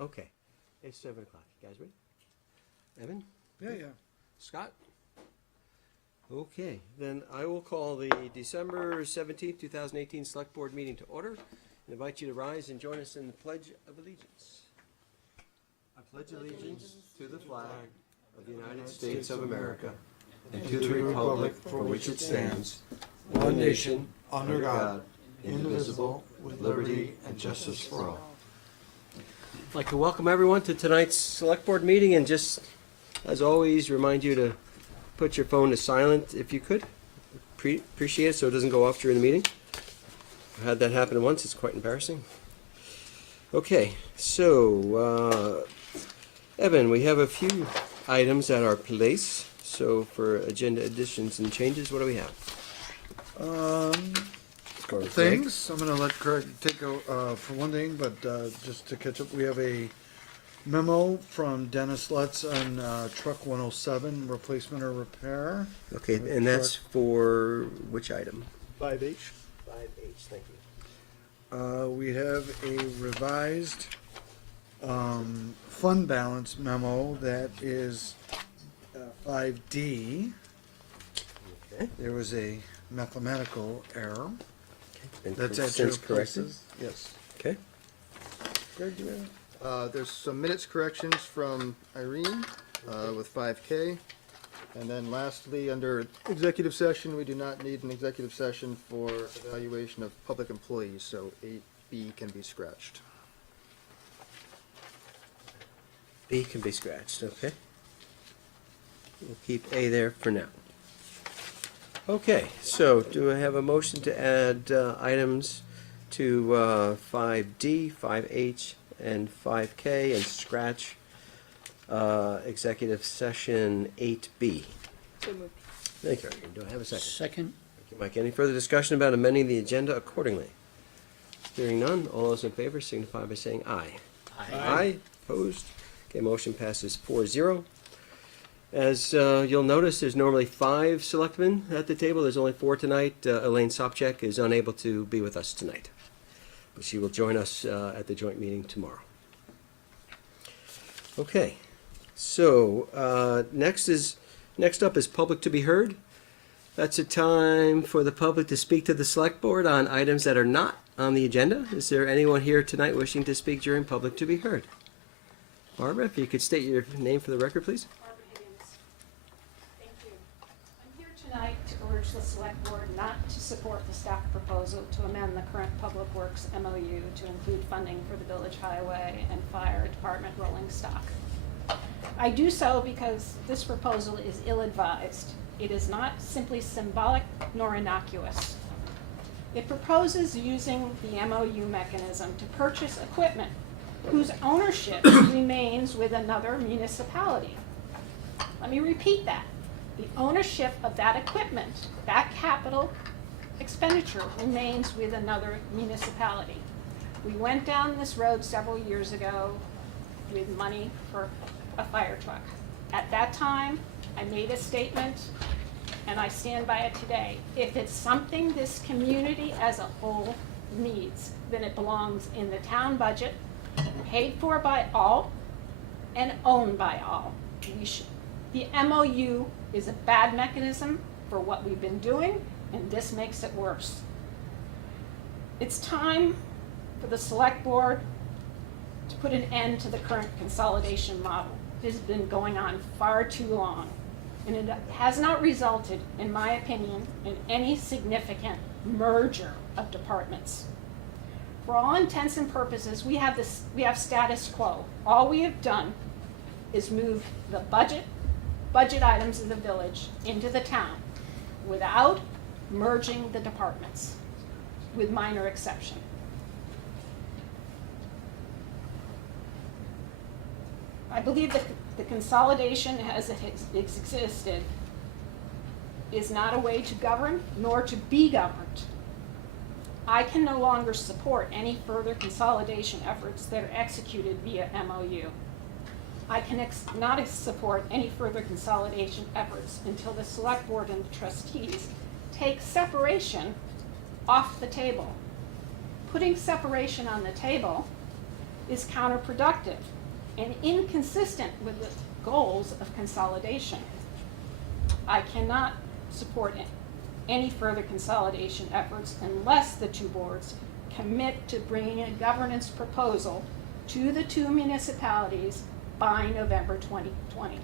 Okay, it's 7 o'clock. You guys ready? Evan? Yeah. Scott? Okay, then I will call the December 17th, 2018 Select Board meeting to order and invite you to rise and join us in the Pledge of Allegiance. I pledge allegiance to the flag of the United States of America and to the republic for which it stands, one nation, under God, indivisible, with liberty and justice for all. I'd like to welcome everyone to tonight's Select Board meeting, and just, as always, remind you to put your phone to silent if you could. Appreciate it so it doesn't go off during the meeting. I've had that happen once. It's quite embarrassing. Okay, so, Evan, we have a few items at our place. So for agenda additions and changes, what do we have? Couple things. I'm going to let Craig take for one thing, but just to catch up, we have a memo from Dennis Lutz on truck 107 replacement or repair. Okay, and that's for which item? 5H. 5H, thank you. We have a revised fund balance memo that is 5D. Okay. There was a mathematical error. And That's at since your corrected? places. Yes. Okay. Greg, do you have it? There's some minutes corrections from Irene with 5K. And then lastly, under executive session, we do not need an executive session for evaluation of public employees, so 8B can be scratched. B can be scratched, okay. We'll keep A there for now. Okay, so do I have a motion to add items to 5D, 5H, and 5K and scratch executive session 8B? So moved. Thank you, Irene. Do I have a second? Second. Thank you, Mike. Any further discussion about amending the agenda accordingly? Hearing none, all those in favor signify by saying aye. Aye. Opposed? Okay, motion passes 4-0. As you'll notice, there's normally 5 selectmen at the table. There's only 4 tonight. Elaine Sopchak is unable to be with us tonight, but she will join us at the joint meeting tomorrow. Okay, so next up is public to be heard. That's a time for the public to speak to the Select Board on items that are not on the agenda. Is there anyone here tonight wishing to speak during public to be heard? Barbara, if you could state your name for the record, please. Thank you. I'm here tonight to urge the Select Board not to support the staff proposal to amend the current Public Works MOU to include funding for the Village Highway and Fire Department rolling stock. I do so because this proposal is ill-advised. It is not simply symbolic nor innocuous. It proposes using the MOU mechanism to purchase equipment whose ownership remains with another municipality. Let me repeat that. The ownership of that equipment, that capital expenditure, remains with another municipality. We went down this road several years ago with money for a fire truck. At that time, I made a statement, and I stand by it today. If it's something this community as a whole needs, then it belongs in the town budget, paid for by all, and owned by all. The MOU is a bad mechanism for what we've been doing, and this makes it worse. It's time for the Select Board to put an end to the current consolidation model. It has been going on far too long, and it has not resulted, in my opinion, in any significant merger of departments. For all intents and purposes, we have status quo. All we have done is move the budget items in the village into the town without merging the departments, with minor exception. I believe that the consolidation as it has existed is not a way to govern nor to be governed. I can no longer support any further consolidation efforts that are executed via MOU. I can not support any further consolidation efforts until the Select Board and the trustees take separation off the table. Putting separation on the table is counterproductive and inconsistent with the goals of consolidation. I cannot support any further consolidation efforts unless the two boards commit to bringing a governance proposal to the two municipalities by November 2020.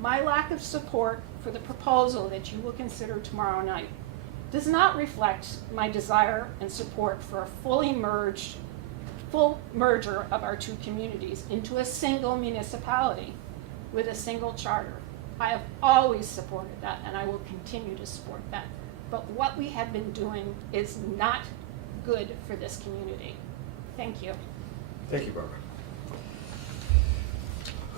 My lack of support for the proposal that you will consider tomorrow night does not reflect my desire and support for a full merger of our two communities into a single municipality with a single charter. I have always supported that, and I will continue to support that. But what we have been doing is not good for this community. Thank you. Thank you, Barbara.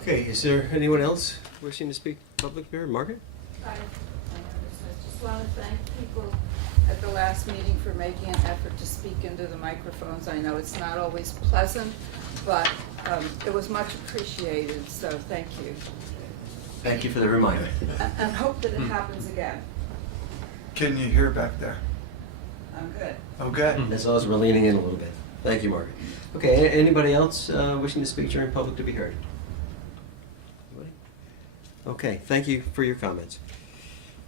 Okay, is there anyone else wishing to speak public here? Margaret? I just want to thank people at the last meeting for making an effort to speak into the microphones. I know it's not always pleasant, but it was much appreciated, so thank you. Thank you for the reminder. And hope that it happens again. Can you hear back there? I'm good. Okay. As long as we're leaning in a little bit. Thank you, Margaret. Okay, anybody else wishing to speak during public to be heard? Anybody? Okay, thank you for your comments.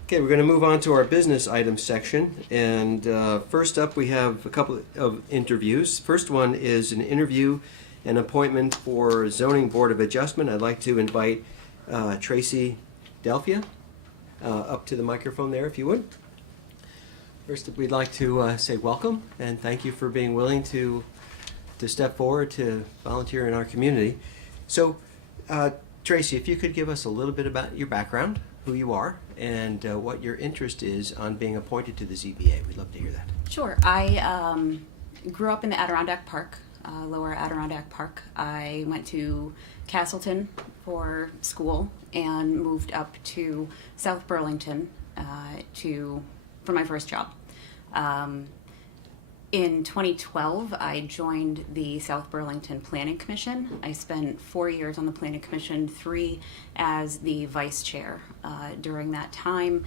Okay, we're going to move on to our business items section. And first up, we have a couple of interviews. First one is an interview and appointment for Zoning Board of Adjustment. I'd like to invite Tracy Delphia up to the microphone there, if you would. First, we'd like to say welcome and thank you for being willing to step forward to volunteer in our community. So, Tracy, if you could give us a little bit about your background, who you are, and what your interest is on being appointed to the ZBA. We'd love to hear that. Sure. I grew up in the Adirondack Park, Lower Adirondack Park. I went to Castleton for school and moved up to South Burlington for my first job. In 2012, I joined the South Burlington Planning Commission. I spent 4 years on the Planning Commission, 3 as the vice chair. During that time,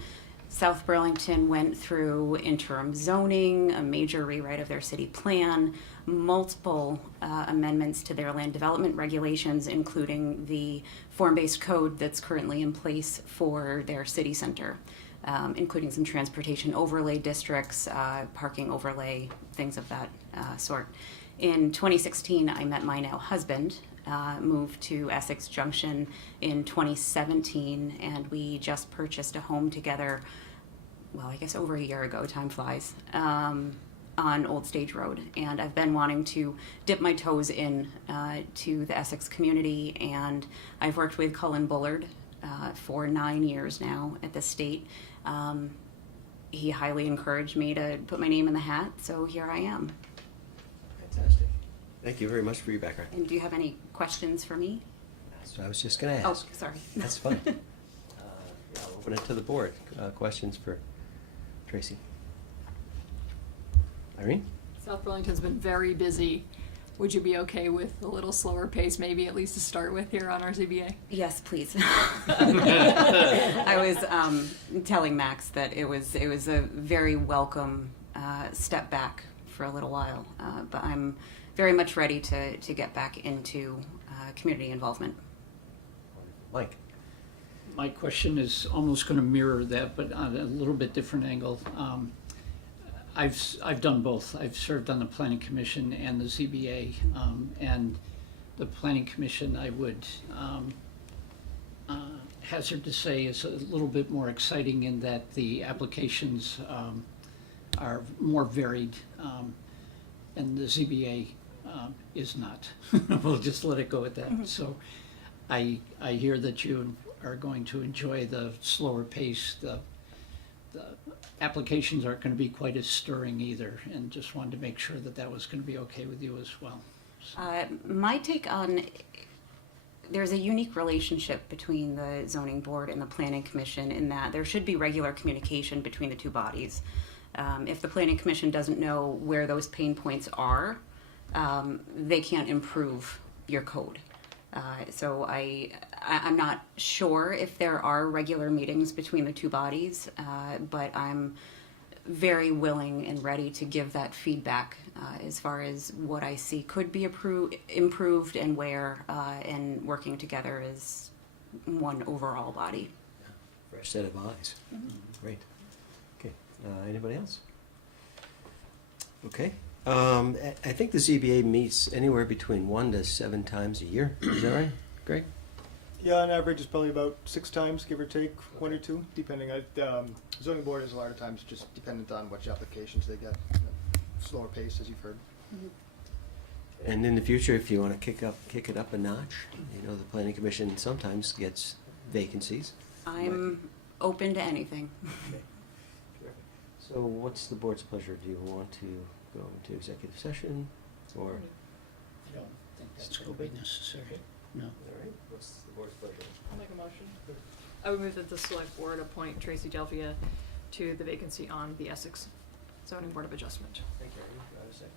South Burlington went through interim zoning, a major rewrite of their city plan, multiple amendments to their land development regulations, including the form-based code that's currently in place for their city center. Including some transportation overlay districts, parking overlay, things of that sort. In 2016, I met my now husband, moved to Essex Junction in 2017, and we just purchased a home together, well, I guess over a year ago, time flies, on Old Stage Road. And I've been wanting to dip my toes in to the Essex community, and I've worked with Cullen Bullard for 9 years now at the state. He highly encouraged me to put my name in the hat, so here I am. Fantastic. Thank you very much for your background. And do you have any questions for me? That's what I was just going to Oh, ask. sorry. That's fine. I'll open it to the board. Questions for Tracy? Irene? South Burlington's been very busy. Would you be okay with a little slower pace, maybe at least to start with here on our ZBA? Yes, please. I was telling Max that it was a very welcome step back for a little while, but I'm very much ready to get back into community involvement. Mike? My question is almost going to mirror that, but on a little bit different angle. I've done both. I've served on the Planning Commission and the ZBA, and the Planning Commission I would hazard to say is a little bit more exciting in that the applications are more varied, and the ZBA is not. We'll just let it go at that. So I hear that you are going to enjoy the slower pace. The applications aren't going to be quite as stirring either, and just wanted to make sure that that was going to be okay with you as well. So. My take on, there's a unique relationship between the zoning board and the planning commission in that there should be regular communication between the two bodies. If the planning commission doesn't know where those pain points are, they can't improve your code. So I'm not sure if there are regular meetings between the two bodies, but I'm very willing and ready to give that feedback as far as what I see could be improved and where, and working together as one overall body. Fresh set of eyes. Great. Okay, anybody else? Okay. I think the ZBA meets anywhere between 1 to 7 times a year. Is that right, Greg? Yeah, on average, it's probably about 6 times, give or take, 1 or 2, depending. Zoning board is a lot of times just dependent on which applications they get. Slower pace, as you've heard. And in the future, if you want to kick it up a notch, you know, the planning commission sometimes gets vacancies. I'm open to anything. Okay. So what's the board's pleasure? Do you want to go into executive session, or? I don't think that's going to be necessary. No. All right, what's the board's pleasure? I'll make a motion. I would move that the select board appoint Tracy Delphia to the vacancy on the Essex Zoning Board of Adjustment. Thank you, Ernie. Do I have a second?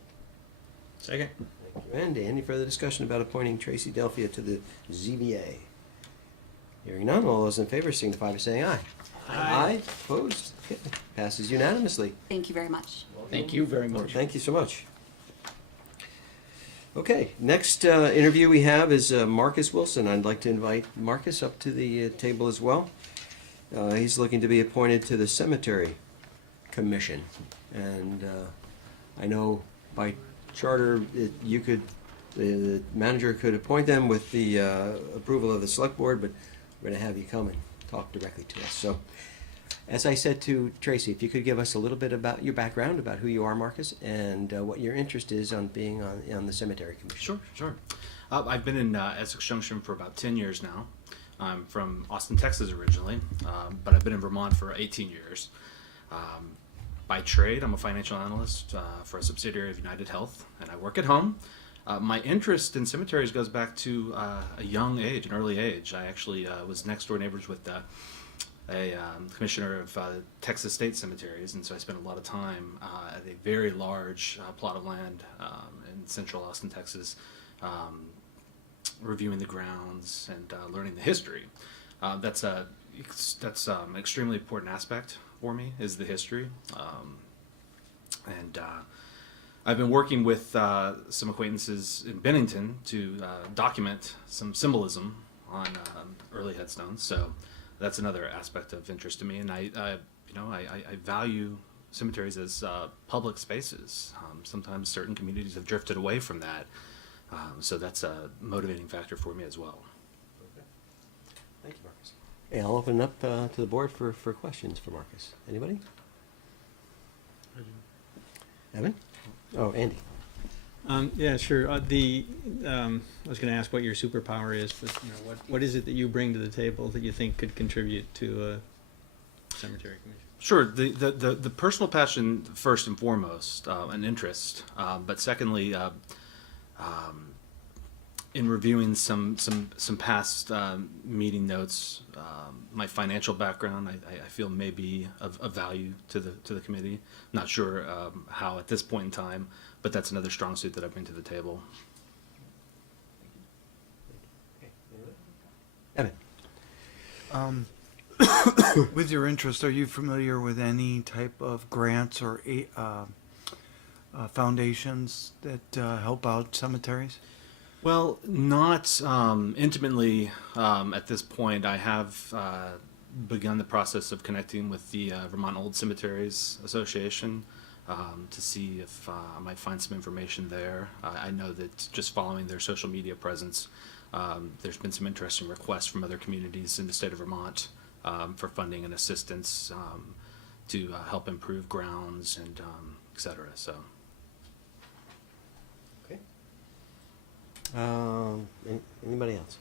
Second. Thank you, Andy. Any further discussion about appointing Tracy Delphia to the ZBA? Hearing none, all those in favor signify by saying aye. Aye. Opposed? Okay. Passes unanimously. Thank you very much. Thank you very Well, much. thank you so much. Okay, next interview we have is Marcus Wilson. I'd like to invite Marcus up to the table as well. He's looking to be appointed to the Cemetery Commission. And I know by charter, the manager could appoint them with the approval of the select board, but we're going to have you come and talk directly to us. So, as I said to Tracy, if you could give us a little bit about your background, about who you are, Marcus, and what your interest is on being on the Cemetery Commission. Sure. I've been in Essex Junction for about 10 years now. I'm from Austin, Texas originally, but I've been in Vermont for 18 years. By trade, I'm a financial analyst for a subsidiary of United Health, and I work at home. My interest in cemeteries goes back to a young age, an early age. I actually was next door neighbors with a commissioner of Texas State Cemeteries, and so I spent a lot of time at a very large plot of land in central Austin, Texas, reviewing the grounds and learning the history. That's an extremely important aspect for me, is the history. And I've been working with some acquaintances in Bennington to document some symbolism on early headstones. So that's another aspect of interest to me, and I value cemeteries as public spaces. Sometimes certain communities have drifted away from that, so that's a motivating factor for me as well. Okay. Thank you, Marcus. Okay, I'll open it up to the board for questions for Marcus. Anybody? Evan? Oh, Andy. Yeah, sure. I was going to ask what your superpower is, but what is it that you bring to the table that you think could contribute to a cemetery commission? Sure. The personal passion first and foremost, an interest, but secondly, in reviewing some past meeting notes, my financial background I feel may be of value to the committee. Not sure how at this point in time, but that's another strong suit that I bring to the table. Evan? With your interest, are you familiar with any type of grants or foundations that help out cemeteries? Well, not intimately at this point. I have begun the process of connecting with the Vermont Old Cemeteries Association to see if I might find some information there. I know that just following their social media presence, there's been some interesting requests from other communities in the state of Vermont for funding and assistance to help improve grounds and et cetera. So. Okay. Anybody else?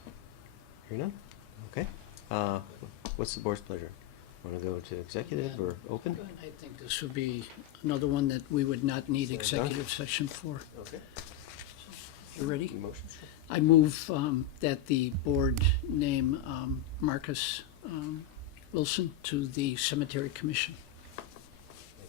Hear none? Okay. What's the board's pleasure? Want to go to executive or open? I think this would be another one that we would not need executive session for. Okay. You ready? Motion? I move that the board name Marcus Wilson to the Cemetery Commission. Thank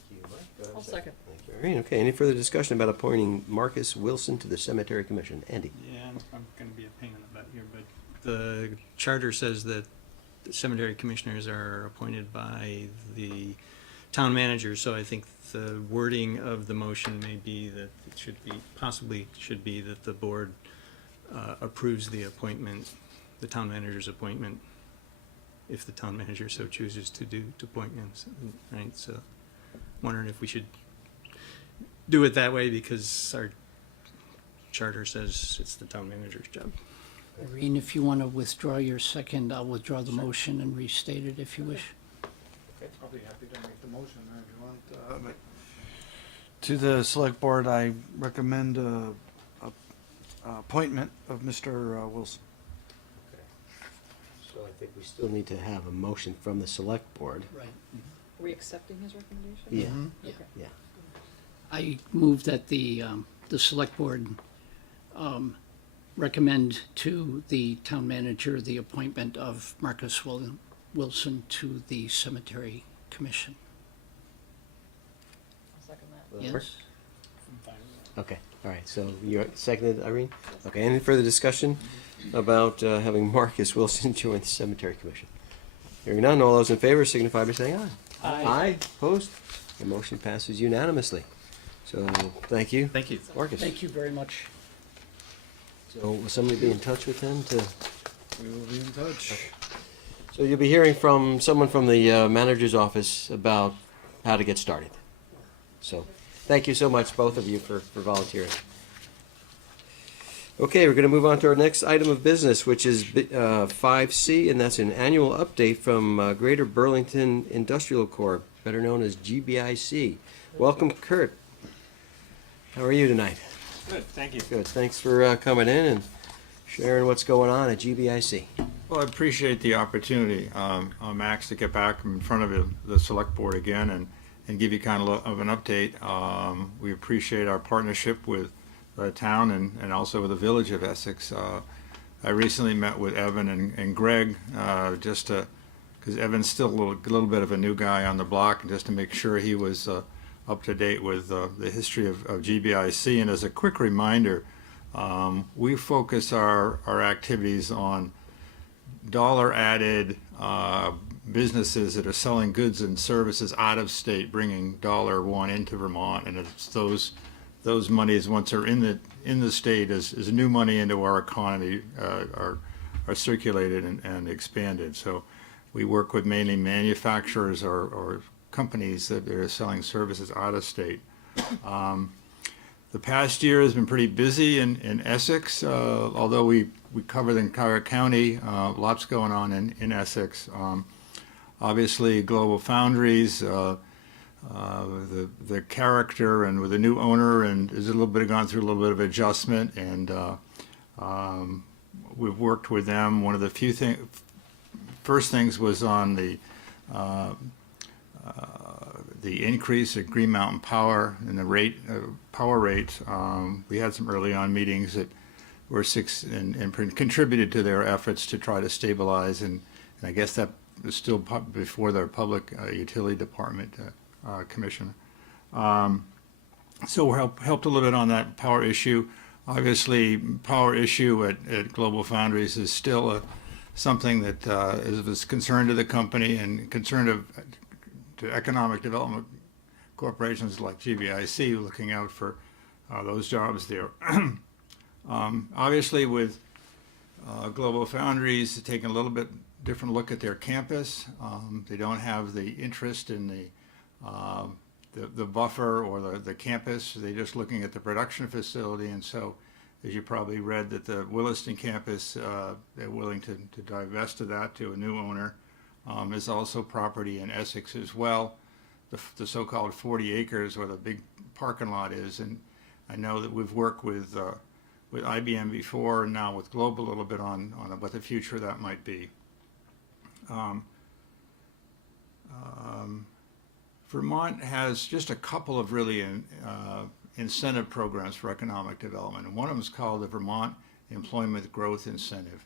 you, Mike. Do I have a I'll second. Thank you, Irene. Okay, any further discussion about appointing Marcus Wilson to the Cemetery Commission? Andy? Yeah, I'm going to be a pain in the butt here, but the charter says that the cemetery commissioners are appointed by the town manager, so I think the wording of the motion may be that it should be, possibly should be that the board approves the appointment, the town manager's appointment, if the town manager so chooses to do appointments, right? So wondering if we should do it that way because our charter says it's the town manager's job. Irene, if you want to withdraw your second, I'll withdraw the motion and restate it if you wish. I'll be happy to make the motion if you want. But to the select board, I recommend appointment of Mr. Wilson. So I think we still need to have a motion from the select board. Right. Are we accepting his recommendation? Yeah, Mhm. Okay. yeah. I move that the select board recommend to the town manager the appointment of Marcus Wilson to the Cemetery Commission. I'll second that. Will that work? Yes? Okay, all right, so you're seconded, Irene? Okay, any further discussion about having Marcus Wilson join the Cemetery Commission? Hearing none, all those in favor signify by saying aye. Aye, opposed? The motion passes unanimously. So, thank you. Thank you. Marcus. Thank you very much. So, will somebody be in touch with him to, We will be in touch. so you'll be hearing from someone from the manager's office about how to get started. So, thank you so much, both of you, for volunteering. Okay, we're going to move on to our next item of business, which is 5C, and that's an annual update from Greater Burlington Industrial Corp., better known as GBIC. Welcome, Kurt. How are you tonight? Good, thank you. Good, thanks for coming in and sharing what's going on at GBIC. Well, I appreciate the opportunity, Max, to get back in front of the select board again and give you kind of an update. We appreciate our partnership with the town and also with the village of Essex. I recently met with Evan and Greg just to, because Evan's still a little bit of a new guy on the block, and just to make sure he was up to date with the history of GBIC. And as a quick reminder, we focus our activities on dollar-added businesses that are selling goods and services out of state, bringing $1 into Vermont, and it's those monies, once they're in the state, as new money into our economy, are circulated and expanded. So we work with mainly manufacturers or companies that are selling services out of state. The past year has been pretty busy in Essex, although we cover the entire county. Lots going on in Essex. Obviously, Global Foundries, the character, and with a new owner, and is gone through a little bit of adjustment, and we've worked with them. One of the first things was on the increase at Green Mountain Power and the power rate. We had some early on meetings that were and contributed to their efforts to try to stabilize, and I guess that is still before their public utility department commissioner. So we helped a little bit on that power issue. Obviously, power issue at Global Foundries is still something that is concern to the company and concern to economic development corporations like GBIC, looking out for those jobs there. Obviously, with Global Foundries taking a little bit different look at their campus, they don't have the interest in the buffer or the campus. They're just looking at the production facility, and so, as you probably read, that the Williston campus, they're willing to divest of that to a new owner. There's also property in Essex as well, the so-called 40 acres where the big parking lot is, and I know that we've worked with IBM before, and now with Global a little bit on what the future of that might be. Vermont has just a couple of really incentive programs for economic development, and one of them is called the Vermont Employment Growth Incentive.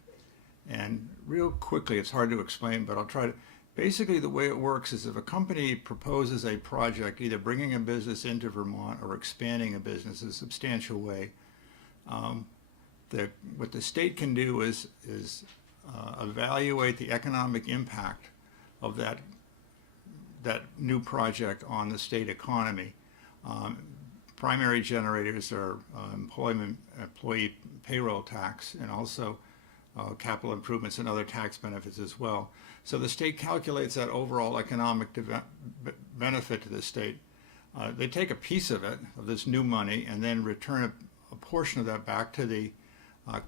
And real quickly, it's hard to explain, but I'll try to. Basically, the way it works is if a company proposes a project, either bringing a business into Vermont or expanding a business in a substantial way, what the state can do is evaluate the economic impact of that that new project on the state economy. Primary generators are employee payroll tax, and also capital improvements and other tax benefits as well. So the state calculates that overall economic benefit to the state. They take a piece of it, of this new money, and then return a portion of that back to the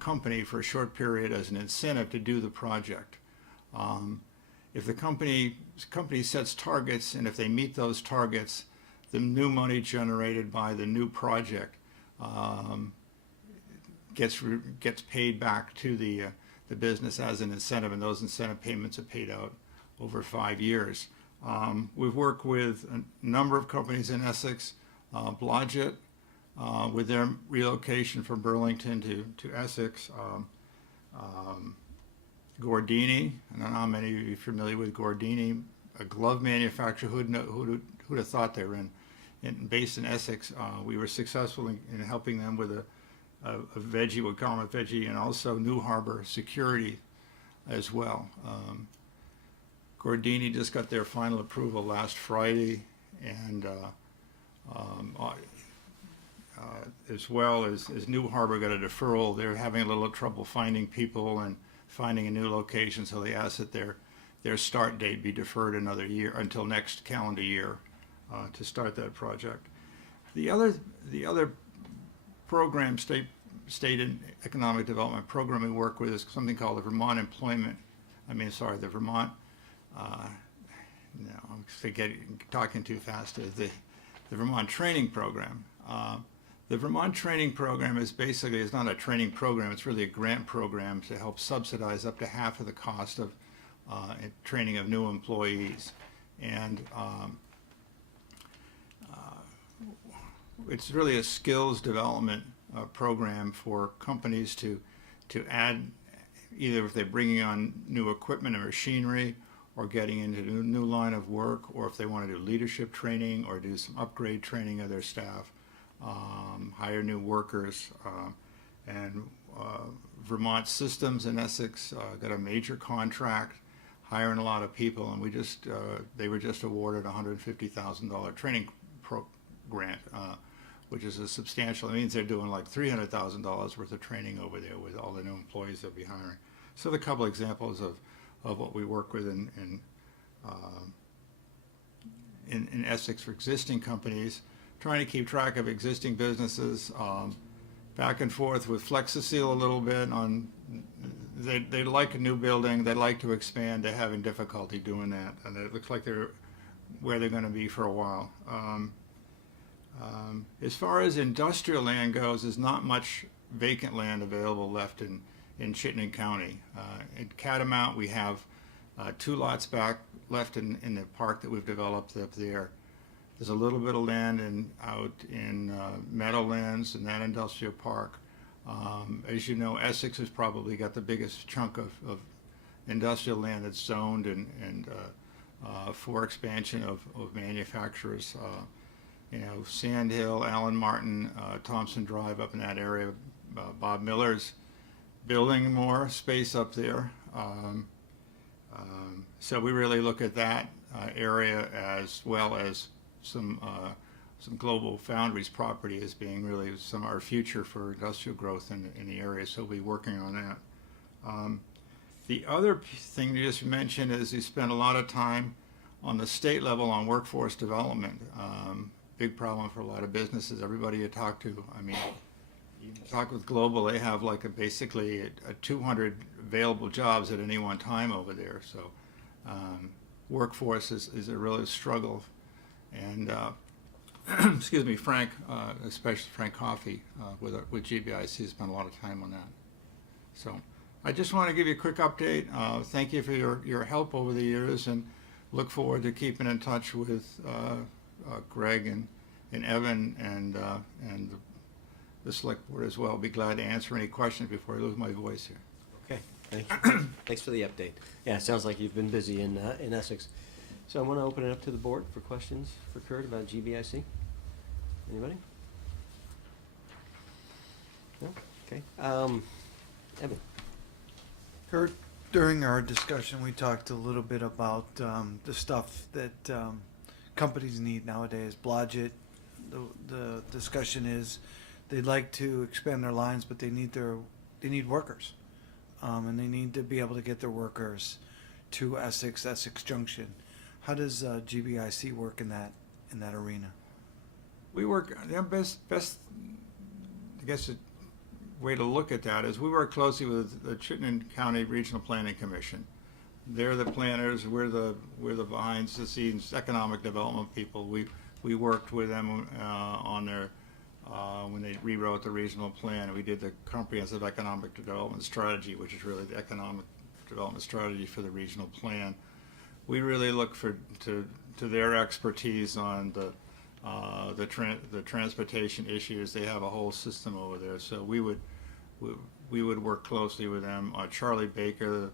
company for a short period as an incentive to do the project. If the company sets targets, and if they meet those targets, the new money generated by the new project gets paid back to the business as an incentive, and those incentive payments are paid out over 5 years. We've worked with a number of companies in Essex, Blodgett, with their relocation from Burlington to Essex. Gordini, I don't know how many of you are familiar with Gordini, a glove manufacturer. Who'd have thought they were based in Essex. We were successful in helping them with a veggie, we'll call them a veggie, and also New Harbor Security as well. Gordini just got their final approval last Friday, and as well as New Harbor got a deferral. They're having a little trouble finding people and finding a new location, so they asked that their start date be deferred another year until next calendar year to start that project. The other program, state and economic development program we work with is something called the Vermont the Vermont. No, I'm talking too fast. The Vermont Training Program. The Vermont Training Program is not a training program, it's really a grant program to help subsidize up to half of the cost of training of new employees. And it's really a skills development program for companies to add, either if they're bringing on new equipment and machinery, or getting into a new line of work, or if they want to do leadership training or do some upgrade training of their staff. Hire new workers, and Vermont Systems in Essex got a major contract, hiring a lot of people, and they were just awarded a $150,000 training grant, which is a substantial. It means they're doing like $300,000 worth of training over there with all the new employees they'll be hiring. So a couple examples of what we work with in Essex for existing companies. Trying to keep track of existing businesses, back and forth with Flexiseal a little bit on, they like a new building, they like to expand, they're having difficulty doing that, and it looks like they're where they're going to be for a while. As far as industrial land goes, there's not much vacant land available left in Chittenden County. In Catamount, we have 2 lots left in the park that we've developed up there. There's a little bit of land out in Meadowlands in that industrial park. As you know, Essex has probably got the biggest chunk of industrial land that's zoned and for expansion of manufacturers. Sand Hill, Allen Martin, Thompson Drive up in that area. Bob Miller's building more space up there. So we really look at that area as well as some Global Foundries property as being really our future for industrial growth in the area, so we'll be working on that. The other thing you just mentioned is you spend a lot of time on the state level on workforce development. Big problem for a lot of businesses. Everybody you talk to, you talk with Global, they have basically a 200 available jobs at any one time over there. So workforce is a real struggle. And excuse me, Frank, especially Frank Coffey with GBIC, has spent a lot of time on that. So I just want to give you a quick update. Thank you for your help over the years, and look forward to keeping in touch with Greg and Evan and the select board as well. Be glad to answer any questions before I lose my voice here. Okay, thank you. Thanks for the update. Yeah, it sounds like you've been busy in Essex. So I want to open it up to the board for questions for Kurt about GBIC. Anybody? No? Okay. Evan. Kurt, during our discussion, we talked a little bit about the stuff that companies need nowadays. Blodgett, the discussion is they'd like to expand their lines, but they need workers. And they need to be able to get their workers to Essex Junction. How does GBIC work in that arena? We work, the best, I guess, the way to look at that is we work closely with the Chittenden County Regional Planning Commission. They're the planners, we're the behind the scenes economic development people. We worked with them on their, when they rewrote the regional plan. We did the comprehensive economic development strategy, which is really the economic development strategy for the regional plan. We really look to their expertise on the transportation issues. They have a whole system over there, so we would work closely with them. Charlie Baker,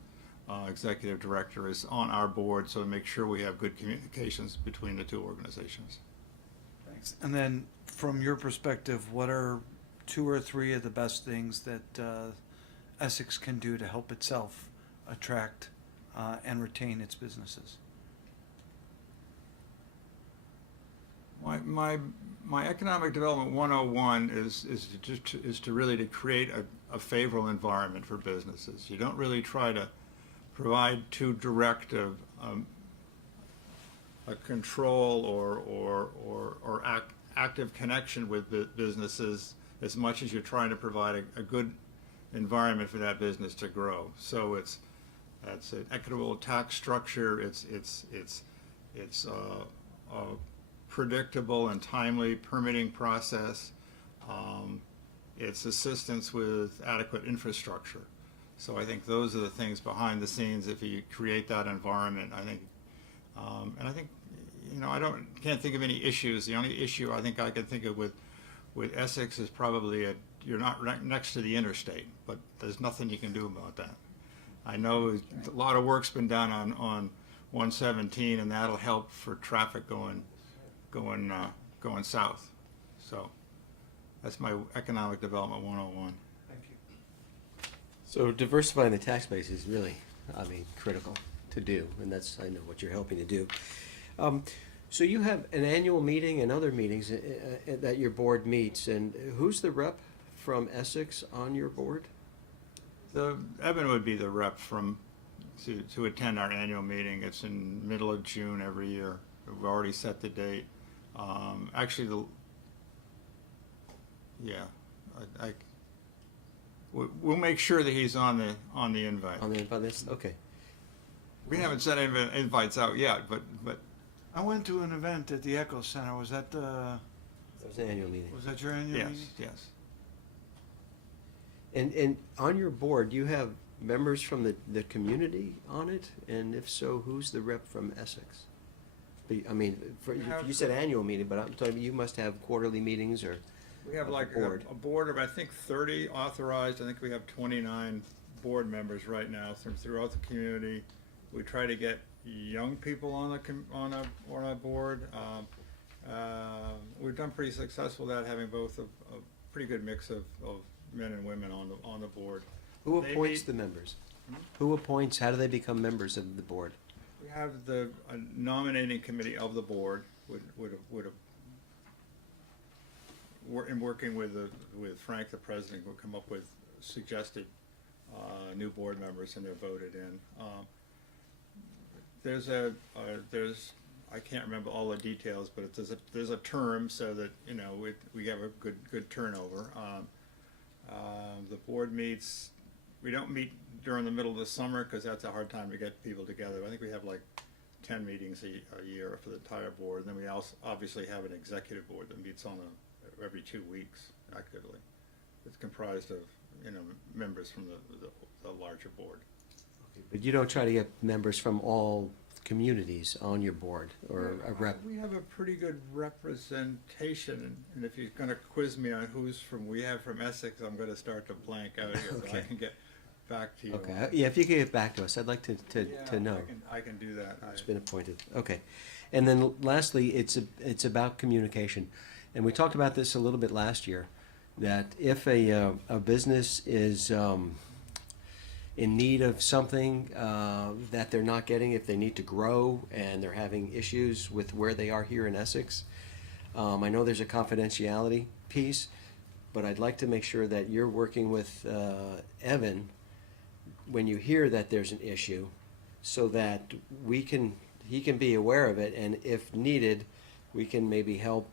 executive director, is on our board, so to make sure we have good communications between the two organizations. Thanks. And then, from your perspective, what are 2 or 3 of the best things that Essex can do to help itself attract and retain its businesses? My economic development 101 is to really to create a favorable environment for businesses. You don't really try to provide too direct a control or active connection with businesses as much as you're trying to provide a good environment for that business to grow. So it's an equitable tax structure. It's a predictable and timely permitting process. It's assistance with adequate infrastructure. So I think those are the things behind the scenes. If you create that environment, I think, and I think, can't think of any issues. The only issue I think I can think of with Essex is probably you're not right next to the interstate, but there's nothing you can do about that. I know a lot of work's been done on 117, and that'll help for traffic going south. So that's my economic development 101. Thank you. So diversifying the tax base is really, critical to do, and that's, I know, what you're helping to do. So you have an annual meeting and other meetings that your board meets, and who's the rep from Essex on your board? Evan would be the rep to attend our annual meeting. It's in middle of June every year. We've already set the date. We'll make sure that he's on the invite. On the invite list? Okay. We haven't sent invites out yet, but I went to an event at the Echo Center. Was that That was an annual meeting. Was that your annual yes, meeting? yes. And on your board, do you have members from the community on it? And if so, who's the rep from Essex? You said annual meeting, but I'm talking, you must have quarterly meetings or We have of like the board. a board of, I think, 30 authorized. I think we have 29 board members right now throughout the community. We try to get young people on our board. We've done pretty successful at having both a pretty good mix of men and women on the board. Who They appoints meet- the members? Who appoints, how do they become members of the board? We have the nominating committee of the board in working with Frank, the president, would come up with suggested new board members, and they're voted in. I can't remember all the details, but there's a term so that we have a good turnover. The board meets. We don't meet during the middle of the summer because that's a hard time to get people together. I think we have like 10 meetings a year for the entire board. And then we also obviously have an executive board that meets every 2 weeks actively. It's comprised of members from the larger board. But you don't try to get members from all communities on your board or a rep? We have a pretty good representation, and if you're going to quiz me on we have from Essex, I'm going to start to blank out here, but I Okay. can get back to you. Okay, yeah, if you could get back to us, I'd like to know. I can do that. It's been appointed, okay. And then lastly, it's about communication. And we talked about this a little bit last year, that if a business is in need of something that they're not getting, if they need to grow and they're having issues with where they are here in Essex. I know there's a confidentiality piece, but I'd like to make sure that you're working with Evan when you hear that there's an issue, so that he can be aware of it, and if needed, we can maybe help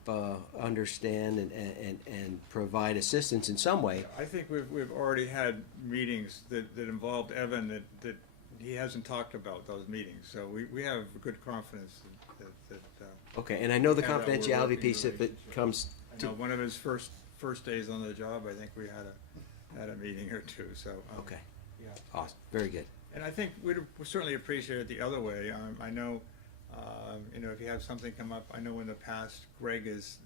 understand and provide assistance in some way. I think we've already had meetings that involved Evan that he hasn't talked about those meetings, so we have good confidence that. Okay, and I know the Yeah, that we're confidentiality working piece, if it comes I to, know one of his first days on the job, I think we had a meeting or two, so. okay, Yeah. awesome, very good. And I think we'd certainly appreciate it the other way. I know, if you have something come up, I know in the past Greg is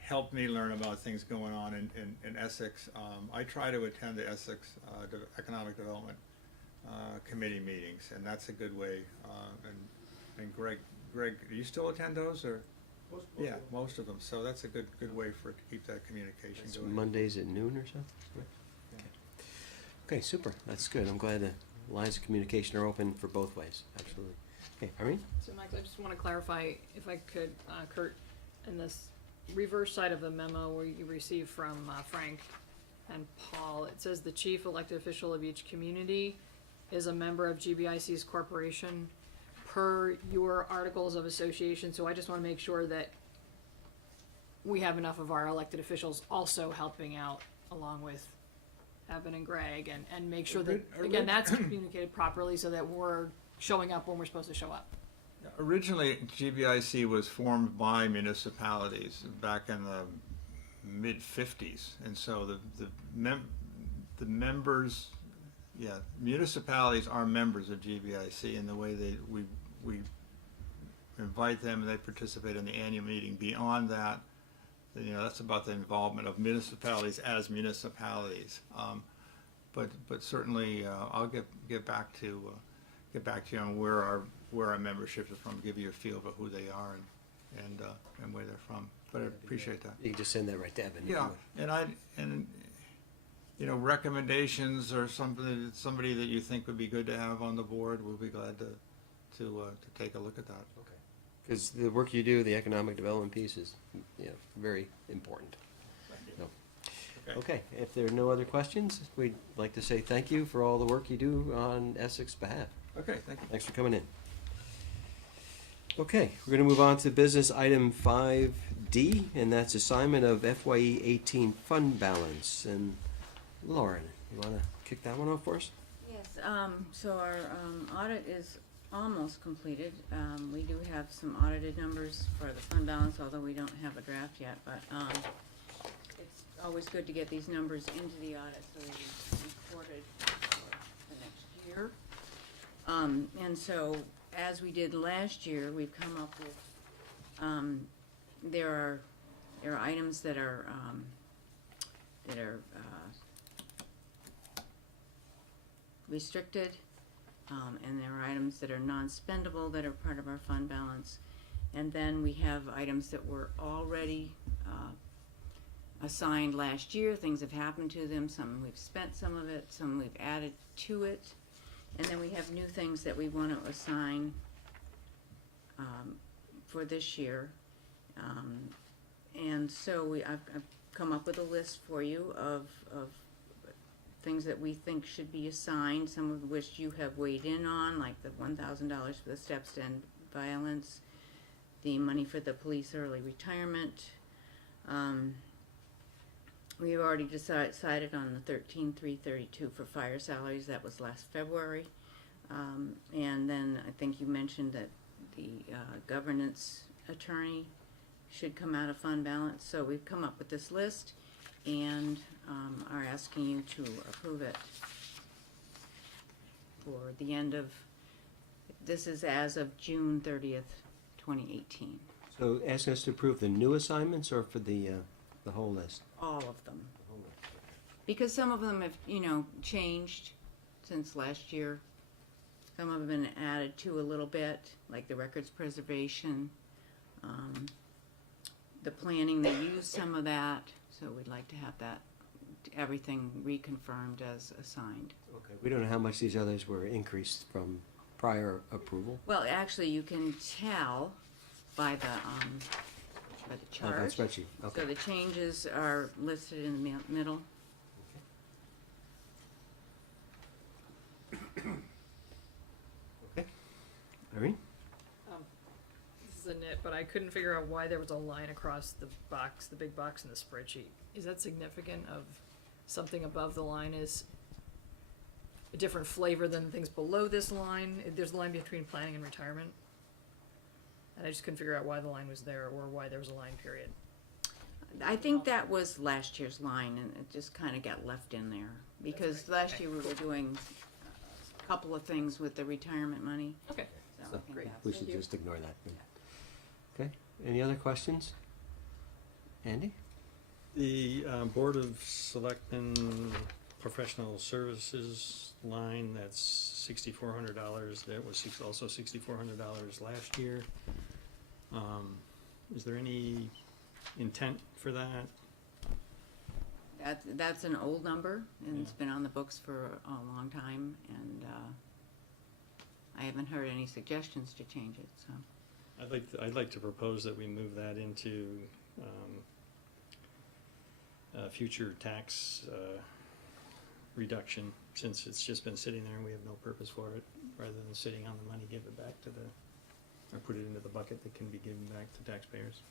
helped me learn about things going on in Essex. I try to attend the Essex Economic Development Committee meetings, and that's a good way. And Greg, do you still attend those, or? Yeah, most of them. So that's a good way to keep that communication It's going. Mondays at noon or so? Okay. Okay, super, that's good. I'm glad the lines of communication are open for both ways, absolutely. Okay, Irene? So Mike, I just want to clarify, if I could, Kurt, in this reverse side of the memo where you received from Frank and Paul, it says the chief elected official of each community is a member of GBIC's corporation per your articles of association. So I just want to make sure that we have enough of our elected officials also helping out along with Evan and Greg, and make sure that, again, that's communicated properly so that we're showing up when we're supposed to show up. Originally, GBIC was formed by municipalities back in the mid-50s, and so the members, municipalities are members of GBIC in the way that we invite them and they participate in the annual meeting. Beyond that, that's about the involvement of municipalities as municipalities. But certainly, I'll get back to you on where our membership is from, give you a feel of who they are and where they're from. But I appreciate that. You can just send that right to Evan. if you Yeah, would. and recommendations or somebody that you think would be good to have on the board, we'll be glad to take a look at that. Okay. Because the work you do, the economic development piece is, very important. So, okay, if there are no other questions, we'd like to say thank you for all the work you do on Essex behalf. Okay, thank you. Thanks for coming in. Okay, we're gonna move on to business item 5D, and that's assignment of FYE 18 fund balance. And Lauren, you wanna kick that one off for us? Yes, so our audit is almost completed. We do have some audited numbers for the fund balance, although we don't have a draft yet, but it's always good to get these numbers into the audit so they're reported for the next year. And so, as we did last year, we've come up with, there are items that are restricted, and there are items that are non-spendable that are part of our fund balance. And then we have items that were already assigned last year. Things have happened to them. Some we've spent some of it, some we've added to it. And then we have new things that we want to assign for this year. And so I've come up with a list for you of things that we think should be assigned, some of which you have weighed in on, like the $1,000 for the steps to end violence, the money for the police early retirement. We've already decided on the $13,332 for fire salaries. That was last February. And then I think you mentioned that the governance attorney should come out of fund balance. So we've come up with this list and are asking you to approve it for the end of, this is as of June 30th, 2018. So asking us to approve the new assignments or for the whole list? All of them. Because some of them have, changed since last year. Some have been added to a little bit, like the records preservation. The planning, they used some of that, so we'd like to have that everything reconfirmed as assigned. Okay, we don't know how much these others were increased from prior approval. Well, actually, you can tell by the Oh, that chart. spreadsheet, okay. So the changes are listed in the middle. Okay. Irene? This is a nit, but I couldn't figure out why there was a line across the box, the big box in the spreadsheet. Is that significant of something above the line is a different flavor than things below this line? There's a line between planning and retirement. And I just couldn't figure out why the line was there or why there was a line period. I think that was last year's line, and it just kind of got left in there. Because last year we were doing a couple of things with the retirement money. Okay. So I So, think great. that's- we should just ignore that. Okay, any other questions? Andy? The Board of Selectmen Professional Services line, that's $6,400. That was also $6,400 last year. Is there any intent for that? That's an old number, and it's been on the books for a long time, and I haven't heard any suggestions to change it, so. I'd like to propose that we move that into future tax reduction, since it's just been sitting there and we have no purpose for it, rather than sitting on the money, give it back to or put it into the bucket that can be given back to taxpayers.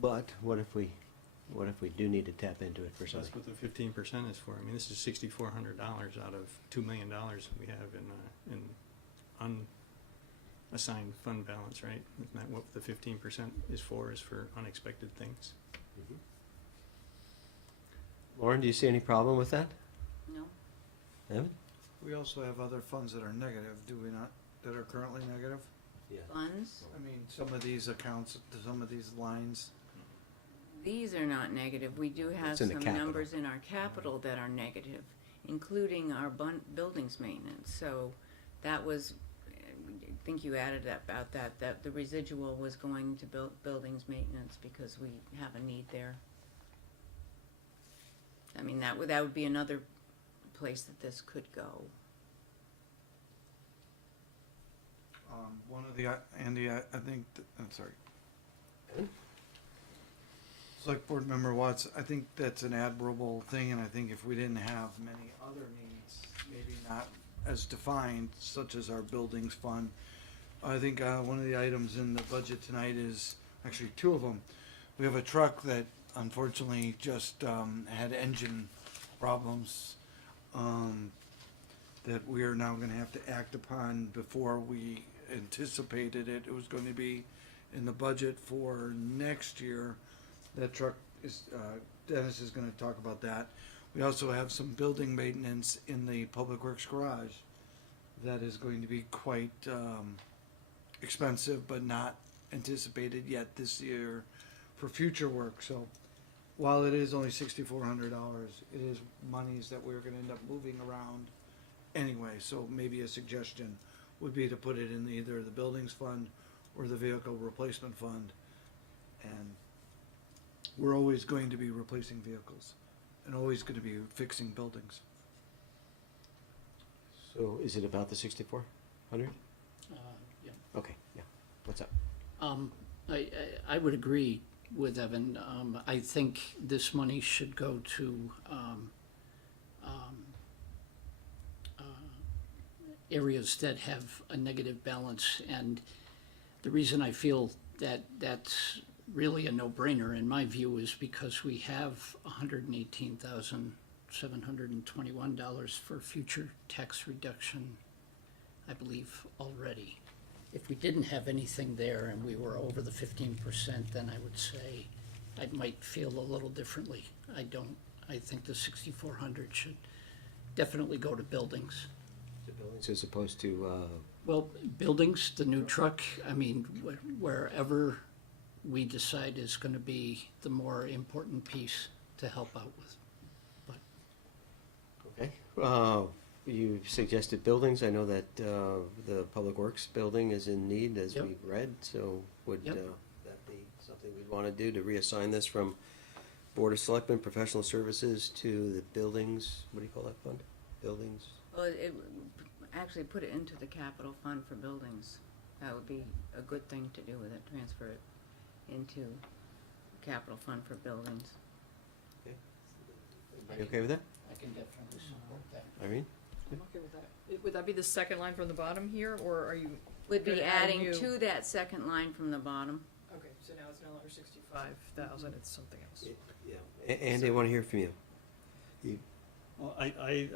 But what if we do need to tap into it for That's something? what the 15% is for. I mean, this is $6,400 out of $2 million we have in unassigned fund balance, right? Isn't that what the 15% is for unexpected things? Lauren, do you see any problem with that? No? Evan? We also have other funds that are negative, do we not, that are currently negative? Yeah. Funds? I mean, some of these accounts, some of these lines, These are not negative. We do have It's in the some capital. numbers in our capital that are negative, including our buildings maintenance. So that was, I think you added that about that the residual was going to buildings maintenance because we have a need there. I mean, that would be another place that this could go. one of the, Andy, I think, I'm sorry. Select Board Member Watts, I think that's an admirable thing, and I think if we didn't have many other needs, maybe not as defined, such as our buildings fund, I think one of the items in the budget tonight is, actually two of them. We have a truck that unfortunately just had engine problems that we are now gonna have to act upon before we anticipated it. It was going to be in the budget for next year. That truck is, Dennis is gonna talk about that. We also have some building maintenance in the Public Works garage that is going to be quite expensive, but not anticipated yet this year for future work. So while it is only $6,400, it is monies that we're gonna end up moving around anyway. So maybe a suggestion would be to put it in either the buildings fund or the vehicle replacement fund. And we're always going to be replacing vehicles and always gonna be fixing buildings. So is it about the 6,400? Yeah. Okay, yeah. What's up? I would agree with Evan. I think this money should go to areas that have a negative balance, and the reason I feel that that's really a no-brainer in my view is because we have $118,721 for future tax reduction, I believe, already. If we didn't have anything there and we were over the 15%, then I would say I might feel a little differently. I don't. I think the 6,400 should definitely go to buildings. The buildings as opposed to, Well, buildings, the new truck, I mean, wherever we decide is gonna be the more important piece to help out with. okay. You suggested buildings. I know that the Public Works building is in need, as Yep. we've read, so would Yep. that be something we'd want to do, to reassign this from Board of Selectmen Professional Services to the buildings, what do you call that fund? Buildings? Well, actually put it into the capital fund for buildings. That would be a good thing to do with it, transfer it into capital fund for buildings. Everybody okay with that? I can definitely support that. Irene? I'm okay with that. Would that be the second line from the bottom here, or are you? We'd be gonna add a adding new- to that second line from the bottom. Okay, so now it's no longer 65,000, it's something else. Yeah. Andy, I want to hear from you. Well, I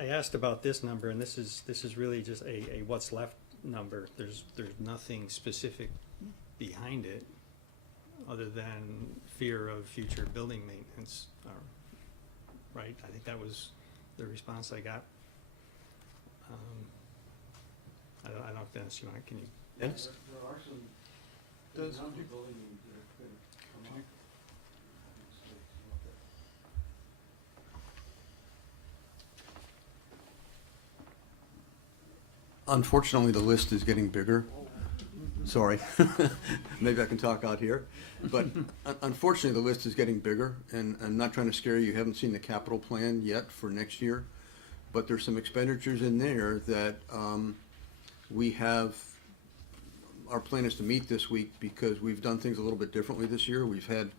asked about this number, and this is really just a what's left number. There's nothing specific behind it, other than fear of future building maintenance, right? I think that was the response I got. I don't know if Dennis, can you? Dennis? There are some. Does- building needs that are gonna come up. Unfortunately, the list is getting bigger. Sorry. Maybe I can talk out here. But unfortunately, the list is getting bigger, and I'm not trying to scare you. You haven't seen the capital plan yet for next year. But there's some expenditures in there that we have, our plan is to meet this week because we've done things a little bit differently this year. We've had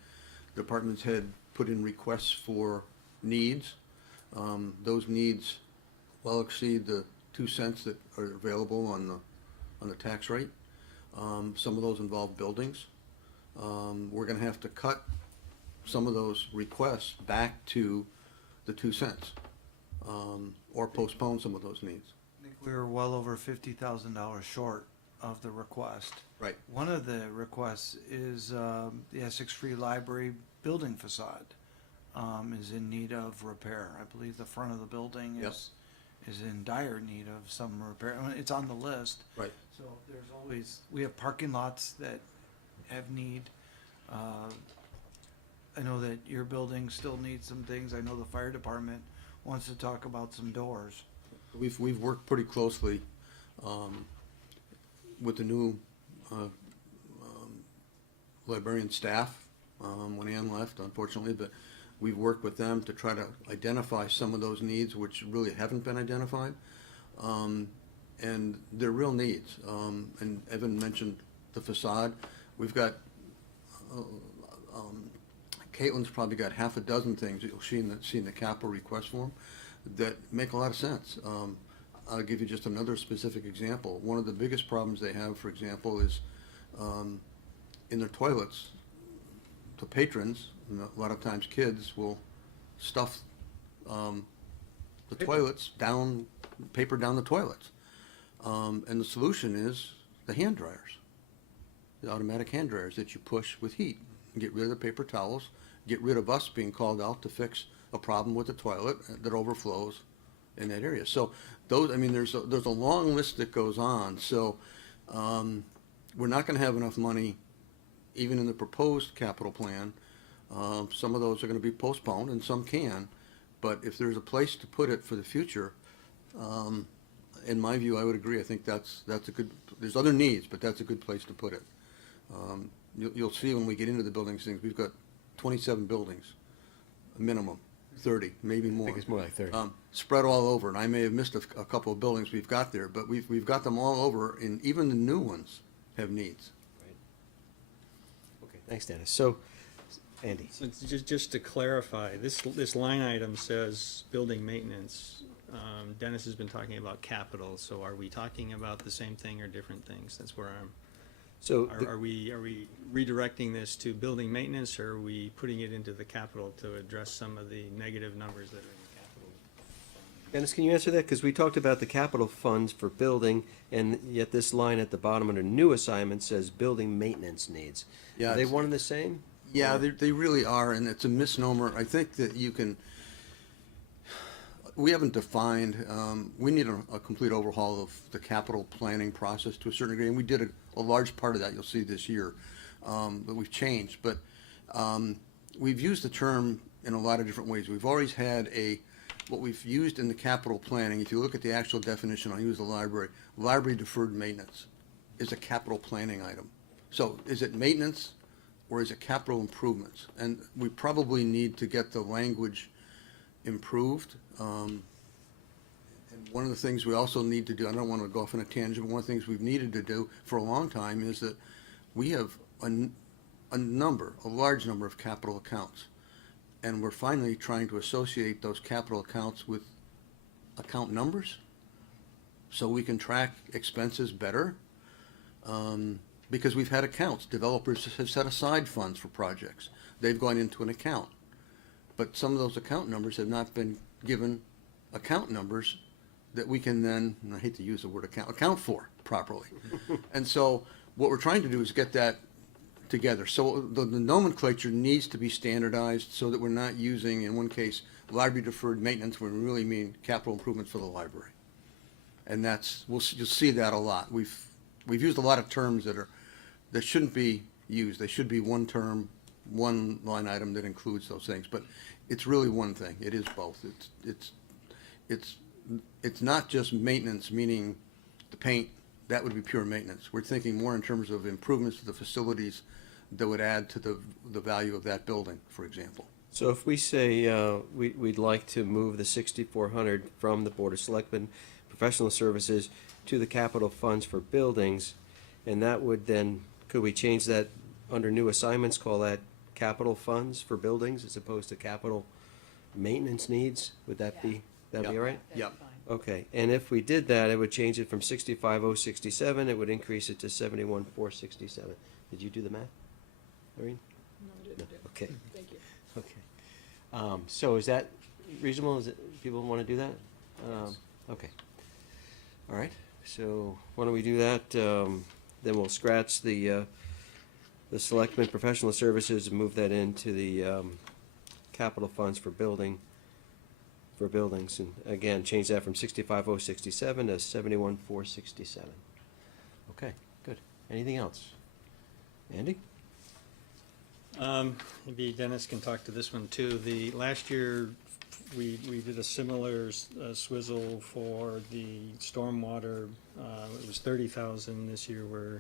departments had put in requests for needs. Those needs well exceed the 2 cents that are available on the tax rate. Some of those involve buildings. We're gonna have to cut some of those requests back to the 2 cents, or postpone some of those needs. I think we were well over $50,000 short of the request. Right. One of the requests is the Essex Free Library building facade is in need of repair. I believe the front of the building Yep. is in dire need of some repair. I mean, it's on the list. Right. So there's always, we have parking lots that have need. I know that your building still needs some things. I know the fire department wants to talk about some doors. We've worked pretty closely with the new librarian staff when Ann left, unfortunately, but we've worked with them to try to identify some of those needs which really haven't been identified. And they're real needs. And Evan mentioned the facade. We've got, Caitlin's probably got half a dozen things that you'll see in the capital request form that make a lot of sense. I'll give you just another specific example. One of the biggest problems they have, for example, is in their toilets. The patrons, and a lot of times kids, will stuff the toilets down, paper down the toilets. And the solution is the hand dryers, the automatic hand dryers that you push with heat. Get rid of the paper towels, get rid of us being called out to fix a problem with the toilet that overflows in that area. So those, I mean, there's a long list that goes on. So we're not going to have enough money, even in the proposed capital plan. Some of those are going to be postponed, and some can. But if there's a place to put it for the future, in my view, I would agree. I think that's a good. There's other needs, but that's a good place to put it. You'll see when we get into the buildings things. We've got 27 buildings, a minimum, 30, maybe more. I think it's more like 30. Spread all over, and I may have missed a couple of buildings we've got there, but we've got them all over, and even the new ones have needs. Okay, thanks, Dennis. So, Andy? So just to clarify, this line item says building maintenance. Dennis has been talking about capital, so are we talking about the same thing or different things? That's where I'm. So Are we redirecting this to building maintenance, or are we putting it into the capital to address some of the negative numbers that are in the capital? Dennis, can you answer that? Because we talked about the capital funds for building, and yet this line at the bottom under new assignments says building maintenance needs. Yeah, Are they it's- one and the same? Yeah, they really are, and it's a misnomer. I think that you can, we haven't defined, we need a complete overhaul of the capital planning process to a certain degree, and we did a large part of that, you'll see this year, that we've changed. But we've used the term in a lot of different ways. We've always had what we've used in the capital planning, if you look at the actual definition, I'll use the library deferred maintenance is a capital planning item. So is it maintenance or is it capital improvements? And we probably need to get the language improved. And one of the things we also need to do, I don't want to go off on a tangent, but one of the things we've needed to do for a long time is that we have a large number of capital accounts. And we're finally trying to associate those capital accounts with account numbers so we can track expenses better. Because we've had accounts. Developers have set aside funds for projects. They've gone into an account. But some of those account numbers have not been given account numbers that we can then, and I hate to use the word account for properly. And so what we're trying to do is get that together. So the nomenclature needs to be standardized so that we're not using, in one case, library deferred maintenance when we really mean capital improvements for the library. And you'll see that a lot. We've used a lot of terms that shouldn't be used. They should be one term, one line item that includes those things. But it's really one thing. It is both. It's not just maintenance, meaning the paint. That would be pure maintenance. We're thinking more in terms of improvements to the facilities that would add to the value of that building, for example. So if we say we'd like to move the 6,400 from the Board of Selectmen professional services to the capital funds for buildings, and that would then, could we change that under new assignments, call that capital funds for buildings as opposed to capital maintenance needs? Would that be, that'd be all right? Yep. Okay, and if we did that, it would change it from 65,067, it would increase it to 71,467. Did you do the math, Irene? No, I didn't do it. Okay, Thank you. okay. So is that reasonable? Is it, people want to do that? Yes. Okay. All right, so why don't we do that? Then we'll scratch the selectmen professional services and move that into the capital funds for buildings, and again, change that from 65,067 to 71,467. Okay, good. Anything else? Andy? Maybe Dennis can talk to this one too. Last year, we did a similar swizzle for the stormwater. It was 30,000. This year we're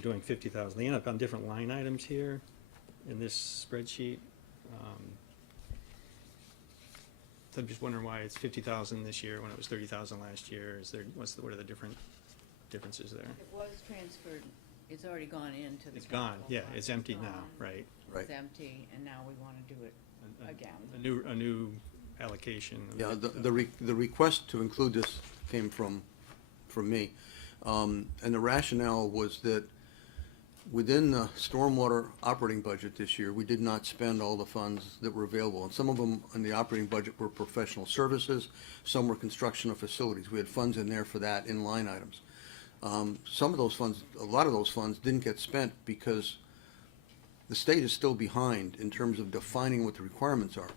doing 50,000. They end up on different line items here in this spreadsheet. So I'm just wondering why it's 50,000 this year when it was 30,000 last year. What are the differences there? It was transferred, it's already gone into the. It's gone. capital Yeah, fund. it's empty now, gone. right? Right. It's empty, and now we want to do it again. A new allocation. Yeah, the request to include this came from me. And the rationale was that within the stormwater operating budget this year, we did not spend all the funds that were available. And some of them in the operating budget were professional services, some were construction of facilities. We had funds in there for that in line items. Some of those funds, a lot of those funds didn't get spent because the state is still behind in terms of defining what the requirements are.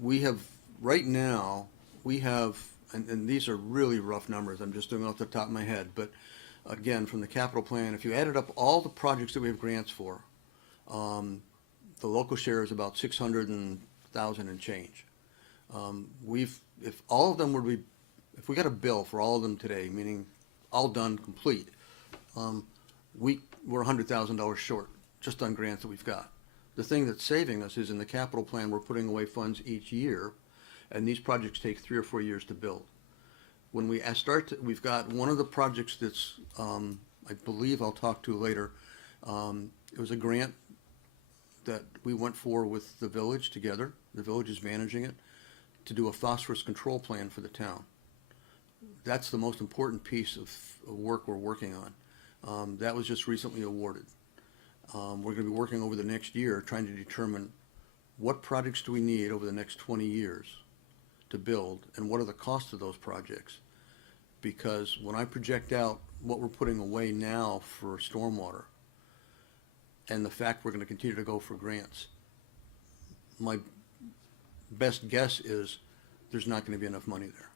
We have, right now, and these are really rough numbers, I'm just doing it off the top of my head, but again, from the capital plan, if you added up all the projects that we have grants for, the local share is about 600,000 and change. If all of them were to be, if we got a bill for all of them today, meaning all done, complete, we're $100,000 short just on grants that we've got. The thing that's saving us is in the capital plan, we're putting away funds each year, and these projects take 3 or 4 years to build. When we we've got one of the projects that's, I believe I'll talk to later. It was a grant that we went for with the village together. The village is managing it to do a phosphorus control plan for the town. That's the most important piece of work we're working on. That was just recently awarded. We're going to be working over the next year trying to determine what projects do we need over the next 20 years to build, and what are the costs of those projects. Because when I project out what we're putting away now for stormwater, and the fact we're going to continue to go for grants, my best guess is there's not going to be enough money there.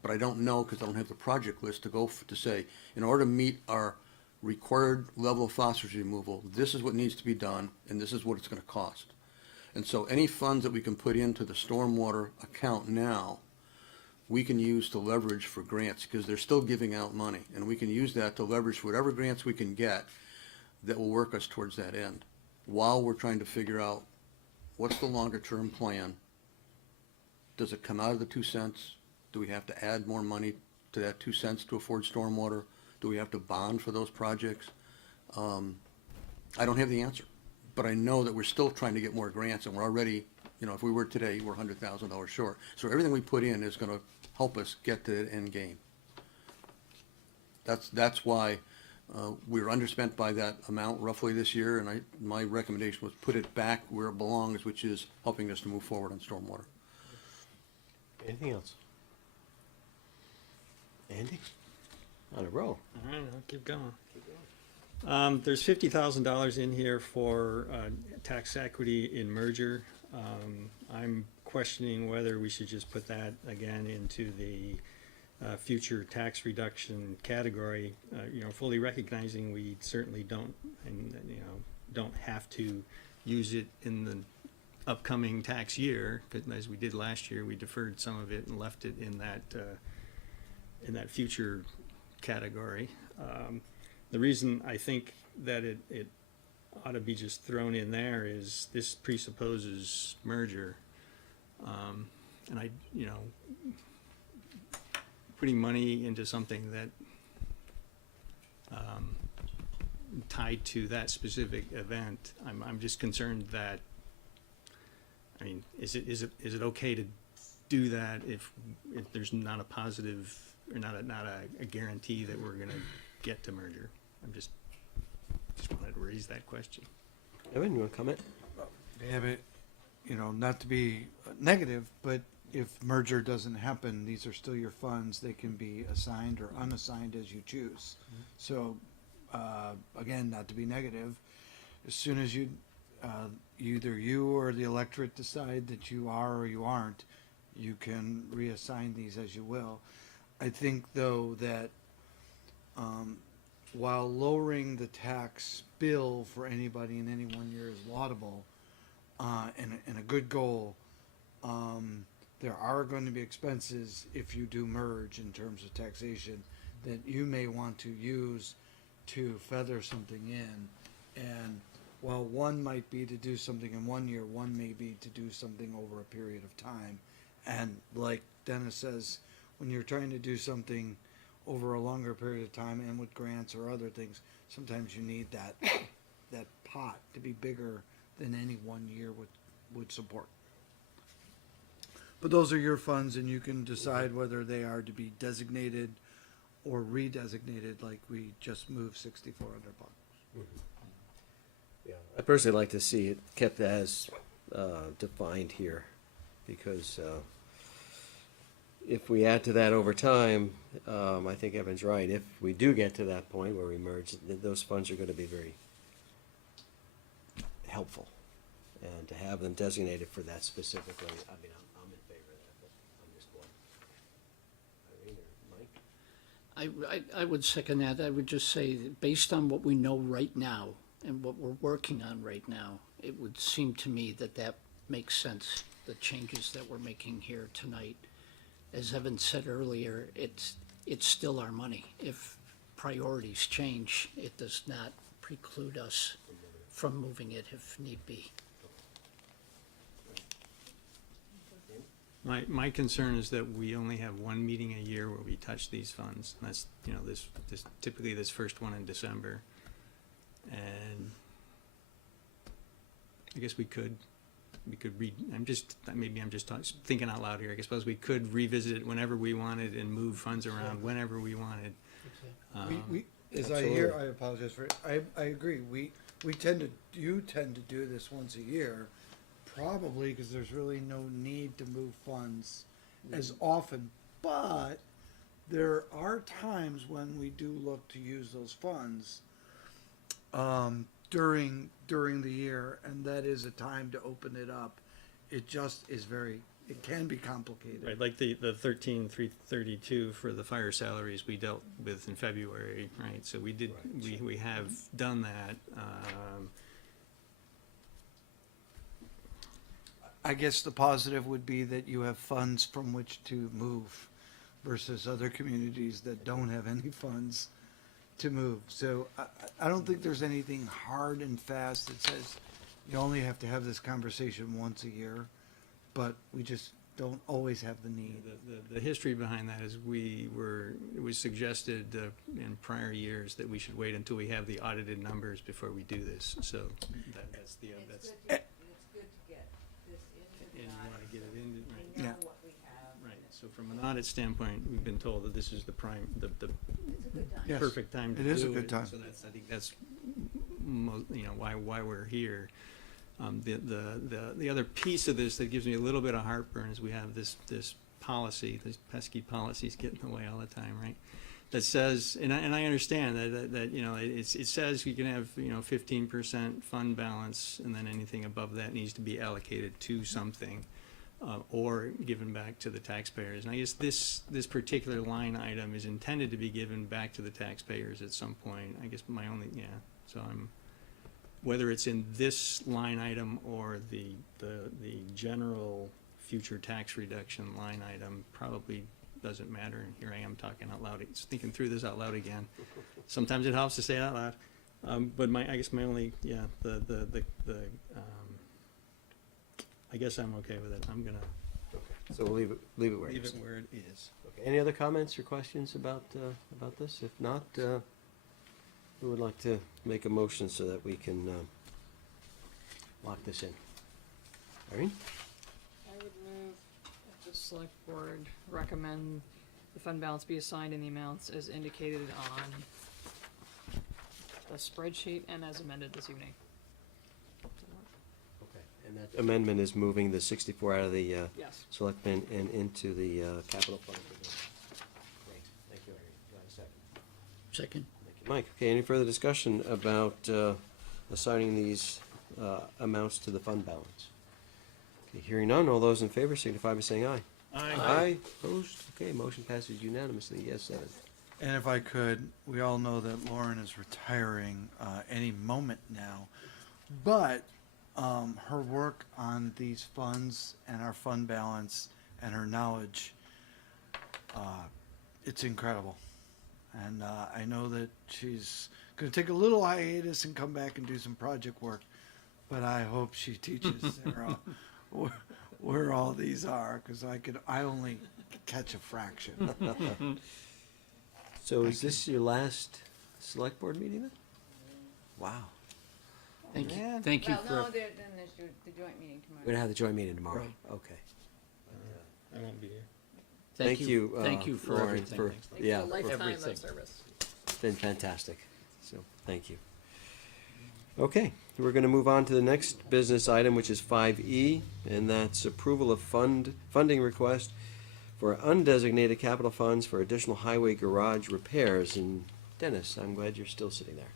But I don't know because I don't have the project list to say, in order to meet our required level of phosphorus removal, this is what needs to be done, and this is what it's going to cost. And so any funds that we can put into the stormwater account now we can use to leverage for grants, because they're still giving out money, and we can use that to leverage whatever grants we can get that will work us towards that end, while we're trying to figure out what's the longer term plan. Does it come out of the 2 cents? Do we have to add more money to that 2 cents to afford stormwater? Do we have to bond for those projects? I don't have the answer, but I know that we're still trying to get more grants, and we're already, you know, if we were today, we're $100,000 short. So everything we put in is gonna help us get to the end game. That's why we were underspent by that amount roughly this year, and my recommendation was put it back where it belongs, which is helping us to move forward on stormwater. Anything else? Andy? On a roll. All right, I'll keep going. There's $50,000 in here for tax equity in merger. I'm questioning whether we should just put that again into the future tax reduction category. Fully recognizing we certainly don't, and don't have to use it in the upcoming tax year, because as we did last year, we deferred some of it and left it in that future category. The reason I think that it ought to be just thrown in there is this presupposes merger. And putting money into something that tied to that specific event, I'm just concerned that, is it okay to do that if there's not a positive or not a guarantee that we're gonna get to merger? I'm just wanted to raise that question. Evan, you want to comment? They have it, not to be negative, but if merger doesn't happen, these are still your funds. They can be assigned or unassigned as you choose. So, again, not to be negative, as soon as either you or the electorate decide that you are or you aren't, you can reassign these as you will. I think, though, that while lowering the tax bill for anybody in any 1 year is laudable and a good goal, there are going to be expenses if you do merge in terms of taxation that you may want to use to feather something in. And while one might be to do something in 1 year, one may be to do something over a period of time. And like Dennis says, when you're trying to do something over a longer period of time and with grants or other things, sometimes you need that pot to be bigger than any 1 year would support. But those are your funds, and you can decide whether they are to be designated or redesignated, like we just moved $6,400. Yeah, I personally like to see it kept as defined here, because if we add to that over time, I think Evan's right. If we do get to that point where we merge, those funds are going to be very helpful, and to have them designated for that specifically, I'm in favor of that, but on this board. Irene or Mike? I would second that. I would just say, that based on what we know right now and what we're working on right now, it would seem to me that makes sense, the changes that we're making here tonight. As Evan said earlier, it's still our money. If priorities change, it does not preclude us from moving it if need be. My concern is that we only have one meeting a year where we touch these funds. And that's, this typically this first one in December. And I guess we could read, I'm just thinking out loud here. I suppose we could revisit it whenever we wanted and move funds around whenever we wanted. As I hear, I apologize for it. I agree. You tend to do this once a year, probably because there's really no need to move funds as often. But there are times when we do look to use those funds during the year, and that is a time to open it up. It just is it can be complicated. Right, like the 13,332 for the fire salaries we dealt with in February, right? So we did, we have done that. I guess the positive would be that you have funds from which to move. versus other communities that don't have any funds to move. So I don't think there's anything hard and fast that says you only have to have this conversation once a year, but we just don't always have the need. The history behind that is it was suggested in prior years that we should wait until we have the audited numbers before we do this, so that's the, that's, It's good to get this into and you the wanna get it in, right? We know Yeah. what we have. Right, so from an audit standpoint, we've been told that this is the prime, the It's a good time. Yes, perfect time to it do it. is a good time. So that's, I think that's, why we're here. The other piece of this that gives me a little bit of heartburn is we have this policy, these pesky policies get in the way all the time, right? That says, and I understand that it says you can have 15% fund balance, and then anything above that needs to be allocated to something, or given back to the taxpayers. And I guess this particular line item is intended to be given back to the taxpayers at some point. I guess so whether it's in this line item or the general future tax reduction line item probably doesn't matter. And here I am talking out loud, thinking through this out loud again. Sometimes it helps to say it out loud. But I guess my only, I guess I'm okay with it. I'm gonna So we'll leave it where it leave is. it where it is. Okay, any other comments or questions about this? If not, we would like to make a motion so that we can lock this in. Irene? I would move that the select board recommend the fund balance be assigned in the amounts as indicated on the spreadsheet and as amended this evening. Okay, and that amendment is moving the 64 out of the Yes. selectmen and into the capital fund. Great, thank you, Irene. Do I have a second? Second. Thank you, Mike. Okay, any further discussion about assigning these amounts to the fund balance? Okay, hearing none, all those in favor signify by saying aye. Aye. Opposed? Okay, motion passes unanimously, yes, 7. And if I could, we all know that Lauren is retiring any moment now, but her work on these funds and our fund balance and her knowledge, it's incredible. And I know that she's going to take a little hiatus and come back and do some project work, but I hope she teaches Sarah where all these are, because I only catch a fraction. So is this your last select board meeting then? Wow. Thank you, Yeah. thank you Well, for. no, then there's the joint meeting tomorrow. We're gonna have the joint meeting tomorrow, Right. okay. I won't be here. Thank you, Thank you for Lauren, everything. for- Thanks. Thanks Yeah, for a lifetime everything. of service. It's been fantastic, so, thank you. Okay, we're gonna move on to the next business item, which is 5E, and that's approval of funding request for undesignated capital funds for additional highway garage repairs. And Dennis, I'm glad you're still sitting there.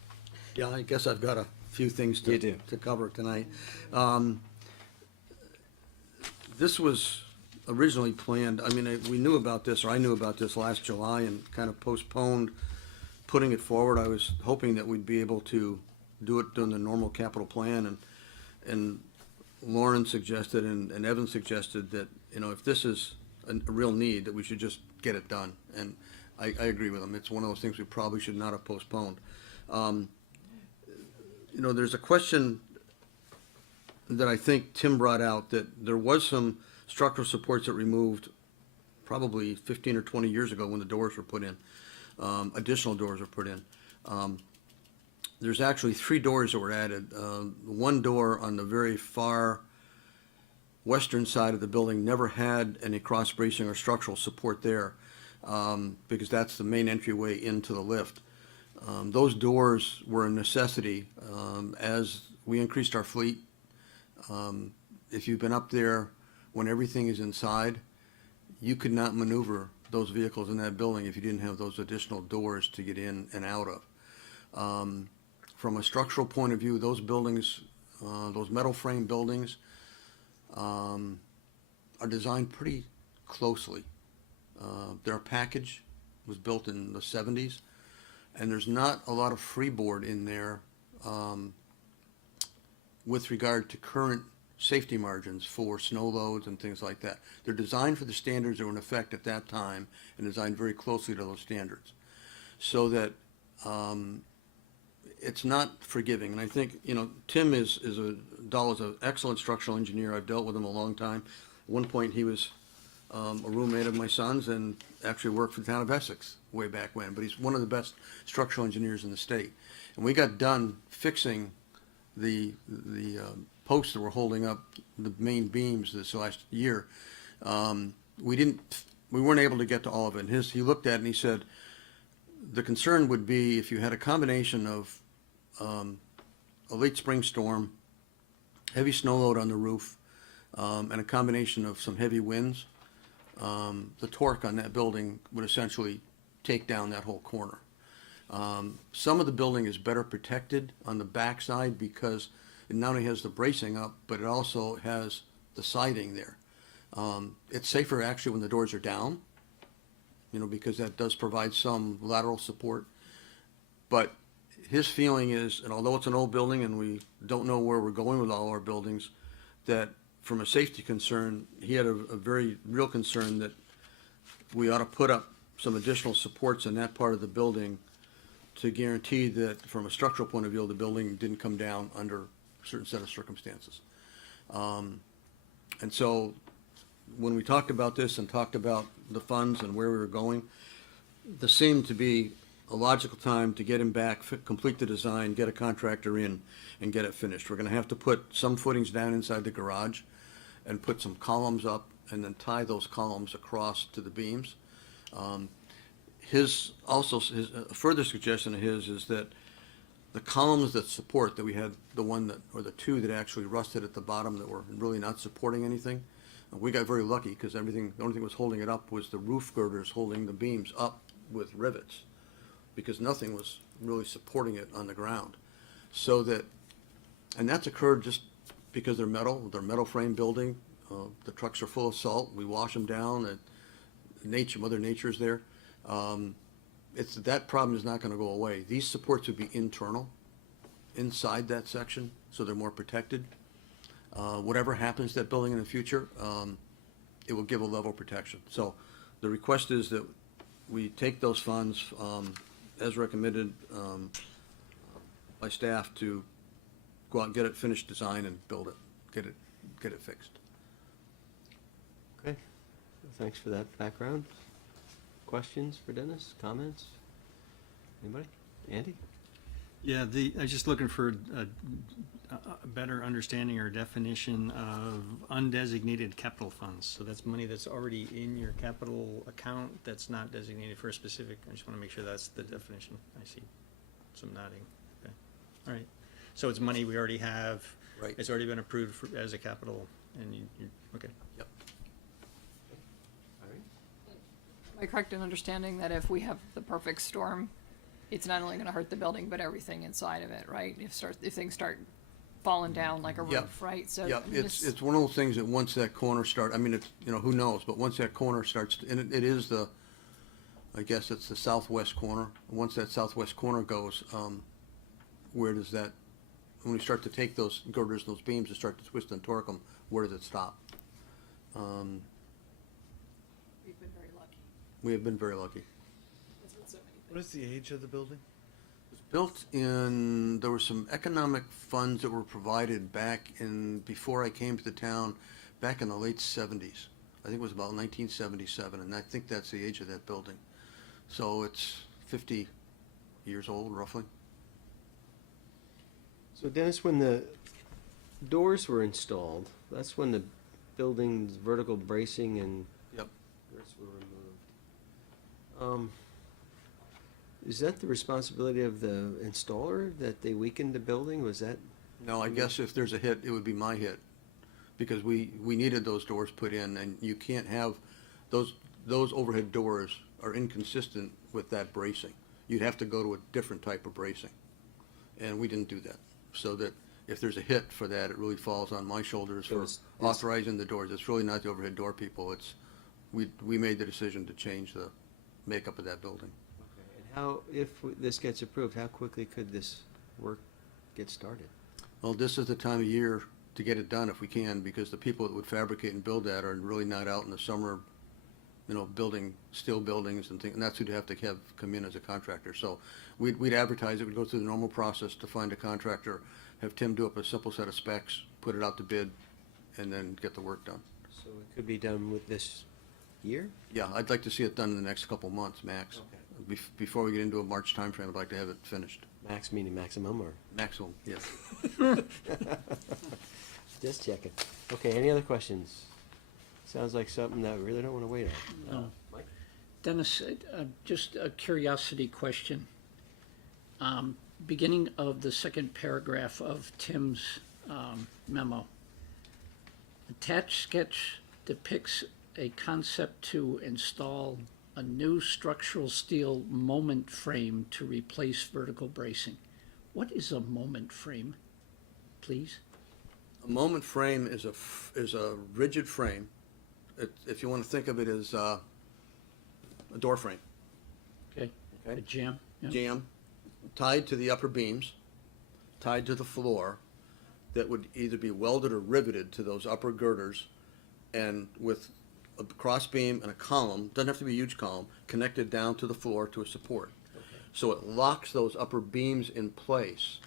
Yeah, I guess I've got a few things You do. to cover tonight. This was originally planned, I mean, we knew about this, or I knew about this last July and kind of postponed putting it forward. I was hoping that we'd be able to do it during the normal capital plan, and Lauren suggested and Evan suggested that, if this is a real need, that we should just get it done. And I agree with them. It's one of those things we probably should not have postponed. There's a question that I think Tim brought out, that there was some structural supports that removed probably 15 or 20 years ago when the doors were put in, additional doors were put in. There's actually 3 doors that were added. One door on the very far western side of the building never had any cross bracing or structural support there, because that's the main entryway into the lift. Those doors were a necessity as we increased our fleet. If you've been up there when everything is inside, you could not maneuver those vehicles in that building if you didn't have those additional doors to get in and out of. From a structural point of view, those buildings, those metal frame buildings, are designed pretty closely. Their package was built in the 70s, and there's not a lot of freeboard in there with regard to current safety margins for snow loads and things like that. They're designed for the standards that were in effect at that time and designed very closely to those standards. So that it's not forgiving. And I think, Tim is an excellent structural engineer. I've dealt with him a long time. At one point, he was a roommate of my son's and actually worked for the town of Essex way back when. But he's one of the best structural engineers in the state. And we got done fixing the posts that were holding up the main beams this last year. We weren't able to get to all of it. And he looked at it and he said, the concern would be if you had a combination of a late spring storm, heavy snow load on the roof, and a combination of some heavy winds, the torque on that building would essentially take down that whole corner. Some of the building is better protected on the backside because it not only has the bracing up, but it also has the siding there. It's safer actually when the doors are down, because that does provide some lateral support. But his feeling is, and although it's an old building and we don't know where we're going with all our buildings, that from a safety concern, he had a very real concern that we ought to put up some additional supports in that part of the building to guarantee that from a structural point of view, the building didn't come down under a certain set of circumstances. And so when we talked about this and talked about the funds and where we were going, there seemed to be a logical time to get him back, complete the design, get a contractor in, and get it finished. We're going to have to put some footings down inside the garage and put some columns up and then tie those columns across to the beams. A further suggestion of his is that the columns that support, that we had the one that, or the two that actually rusted at the bottom that were really not supporting anything, we got very lucky because the only thing that was holding it up was the roof girders holding the beams up with rivets, because nothing was really supporting it on the ground. So that, and that's occurred just because they're metal frame building. The trucks are full of salt. We wash them down, and Mother Nature's there. That problem is not going to go away. These supports would be internal, inside that section, so they're more protected. Whatever happens to that building in the future, it will give a level of protection. So the request is that we take those funds as recommended by staff to go out and get it finished design and build it, get it fixed. Okay, thanks for that background. Questions for Dennis, comments? Anybody? Andy? Yeah, I was just looking for a better understanding or definition of undesignated capital funds. So that's money that's already in your capital account that's not designated for a specific, I just want to make sure that's the definition. I see some nodding. Okay. All right. So it's money we already have. Right. It's already been approved as a capital, and okay. Yep. All right. Am I correct in understanding that if we have the perfect storm, it's not only gonna hurt the building, but everything inside of it, right? If things start falling down like a roof, Yep. right? So Yeah, I mean, it's one of those things that once that corner who knows, but once that corner starts, and it is I guess it's the southwest corner. Once that southwest corner goes, where does that, when we start to take those girders, those beams, and start to twist and torque them, where does it stop? we've been very lucky. We have been very lucky. There's been so many What is the age of the building? There were some economic funds that were provided before I came to the town, back in the late 70s. I think it was about 1977, and I think that's the age of that building. So it's 50 years old, roughly. So Dennis, when the doors were installed, that's when the building's vertical bracing and Yep. girts were removed. Is that the responsibility of the installer, that they weakened the building? Was that? No, I guess if there's a hit, it would be my hit, because we needed those doors put in, and you can't have, those overhead doors are inconsistent with that bracing. You'd have to go to a different type of bracing, and we didn't do that. So that if there's a hit for that, it really falls on my shoulders for authorizing the doors. It's really not the overhead door people. We made the decision to change the makeup of that building. How, if this gets approved, how quickly could this work get started? Well, this is the time of year to get it done if we can, because the people that would fabricate and build that are really not out in the summer, building steel buildings and things, and that's who'd have to have come in as a contractor. So we'd advertise it, we'd go through the normal process to find a contractor, have Tim do up a simple set of specs, put it out to bid, and then get the work done. So it could be done with this year? Yeah, I'd like to see it done in the next couple months, max. Okay. Before we get into a March timeframe, I'd like to have it finished. Max meaning maximum or? Maximum, yes. Just checking. Okay, any other questions? Sounds like something that we really don't want to wait on. No. Mike? Dennis, just a curiosity question. Beginning of the second paragraph of Tim's memo. Attached sketch depicts a concept to install a new structural steel moment frame to replace vertical bracing. What is a moment frame, please? A moment frame is a rigid frame. If you want to think of it as a door frame. Okay, Okay. a jam? Yeah. Jam, tied to the upper beams, tied to the floor, that would either be welded or riveted to those upper girders, and with a cross beam and a column, doesn't have to be a huge column, connected down to the floor to a support. So it locks those upper beams in place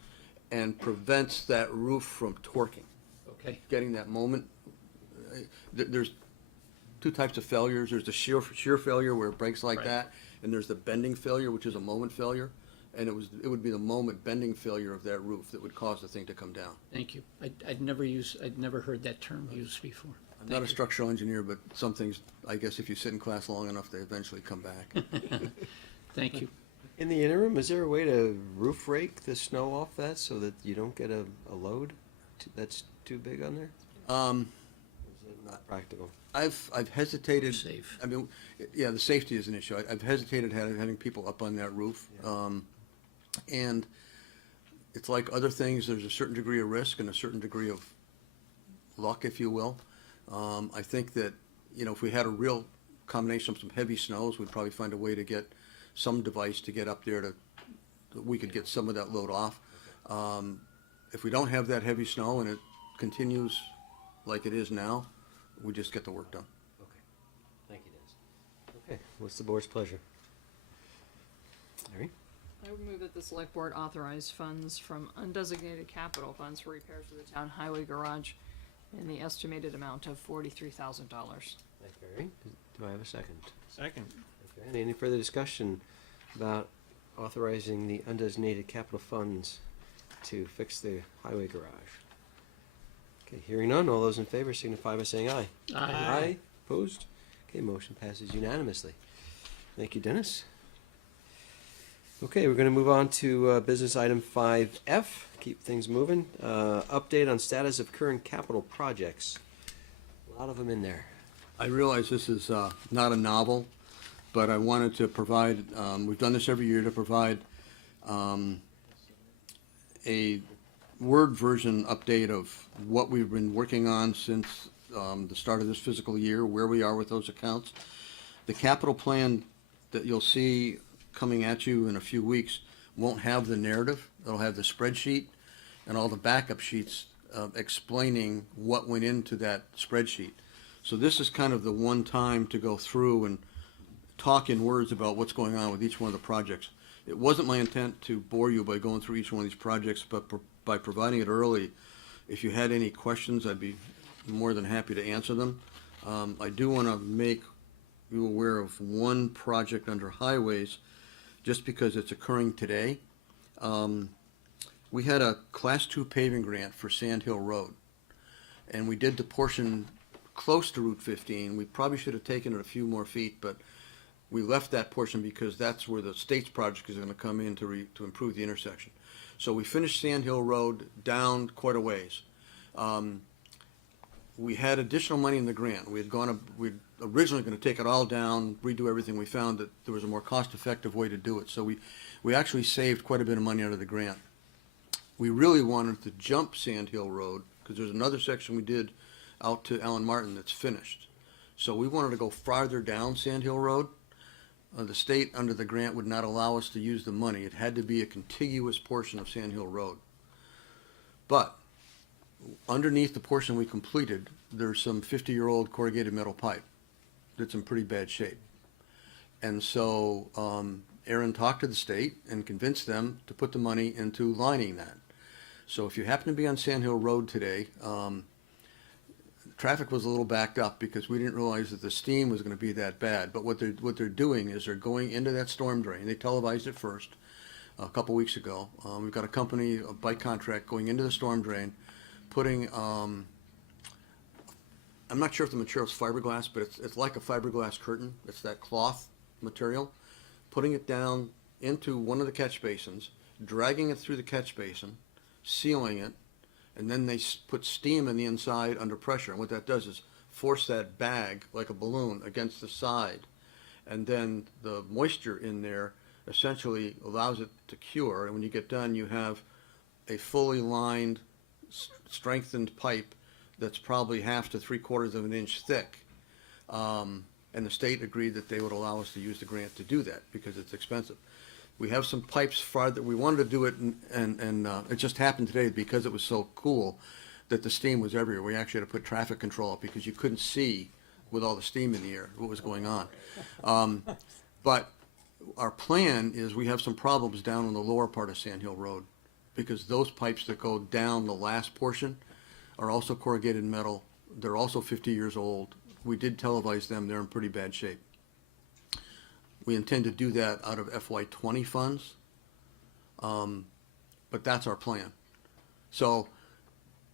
and prevents that roof from torquing. Okay, Getting that moment. There's two types of failures. There's the shear failure where it breaks like Right. that, and there's the bending failure, which is a moment failure. And it would be the moment bending failure of that roof that would cause the thing to come down. thank you. I'd never heard that term used before. I'm not a structural engineer, but some things, I guess if you sit in class long enough, they eventually come back. Thank you. In the interim, is there a way to roof rake the snow off that so that you don't get a load that's too big on there? Or is it not practical? I've hesitated. Safe. I mean, yeah, the safety is an issue. I've hesitated having people up on that roof. And it's like other things, there's a certain degree of risk and a certain degree of luck, if you will. I think that, if we had a real combination of some heavy snows, we'd probably find a way to get some device to get up there that we could get some of that load off. If we don't have that heavy snow and it continues like it is now, we just get the work done. Okay. Thank you, Dennis. Okay, what's the board's pleasure? Larry? I would move that the select board authorize funds from undesignated capital funds for repairs to the town highway garage in the estimated amount of $43,000. Thank you, Larry. Do I have a second? Second. Okay, any further discussion about authorizing the undesignated capital funds to fix the highway garage? Okay, hearing none, all those in favor signify by saying aye. Aye. Opposed? Okay, motion passes unanimously. Thank you, Dennis. Okay, we're gonna move on to business item 5F, keep things moving. Update on status of current capital projects. A lot of them in there. I realize this is not a novel, but I wanted to provide, we've done this every year, to provide a Word version update of what we've been working on since the start of this fiscal year, where we are with those accounts. The capital plan that you'll see coming at you in a few weeks won't have the narrative. It'll have the spreadsheet and all the backup sheets explaining what went into that spreadsheet. So this is kind of the one time to go through and talk in words about what's going on with each one of the projects. It wasn't my intent to bore you by going through each one of these projects, but by providing it early, if you had any questions, I'd be more than happy to answer them. I do want to make you aware of one project under highways, just because it's occurring today. We had a Class 2 paving grant for Sand Hill Road, and we did the portion close to Route 15. We probably should have taken it a few more feet, but we left that portion because that's where the state's project is going to come in to improve the intersection. So we finished Sand Hill Road down quite a ways. We had additional money in the grant. We'd originally going to take it all down, redo everything. We found that there was a more cost-effective way to do it. So we actually saved quite a bit of money out of the grant. We really wanted to jump Sand Hill Road because there's another section we did out to Allen Martin that's finished. So we wanted to go farther down Sand Hill Road. The state, under the grant, would not allow us to use the money. It had to be a contiguous portion of Sand Hill Road. But underneath the portion we completed, there's some 50-year-old corrugated metal pipe that's in pretty bad shape. And so Aaron talked to the state and convinced them to put the money into lining that. So if you happen to be on Sand Hill Road today, traffic was a little backed up because we didn't realize that the steam was going to be that bad. But what they're doing is they're going into that storm drain. They televised it first a couple weeks ago. We've got a company by contract going into the storm drain, putting I'm not sure if the material's fiberglass, but it's like a fiberglass curtain. It's that cloth material, putting it down into one of the catch basins, dragging it through the catch basin, sealing it, and then they put steam in the inside under pressure. And what that does is force that bag like a balloon against the side. And then the moisture in there essentially allows it to cure. And when you get done, you have a fully lined, strengthened pipe that's probably 1/2 to 3/4 of an inch thick. And the state agreed that they would allow us to use the grant to do that because it's expensive. We have some pipes farther. We wanted to do it, and it just happened today because it was so cool that the steam was everywhere. We actually had to put traffic control up because you couldn't see with all the steam in the air what was going on. But our plan is we have some problems down on the lower part of Sand Hill Road because those pipes that go down the last portion are also corrugated metal. They're also 50 years old. We did televise them. They're in pretty bad shape. We intend to do that out of FY20 funds, but that's our plan. So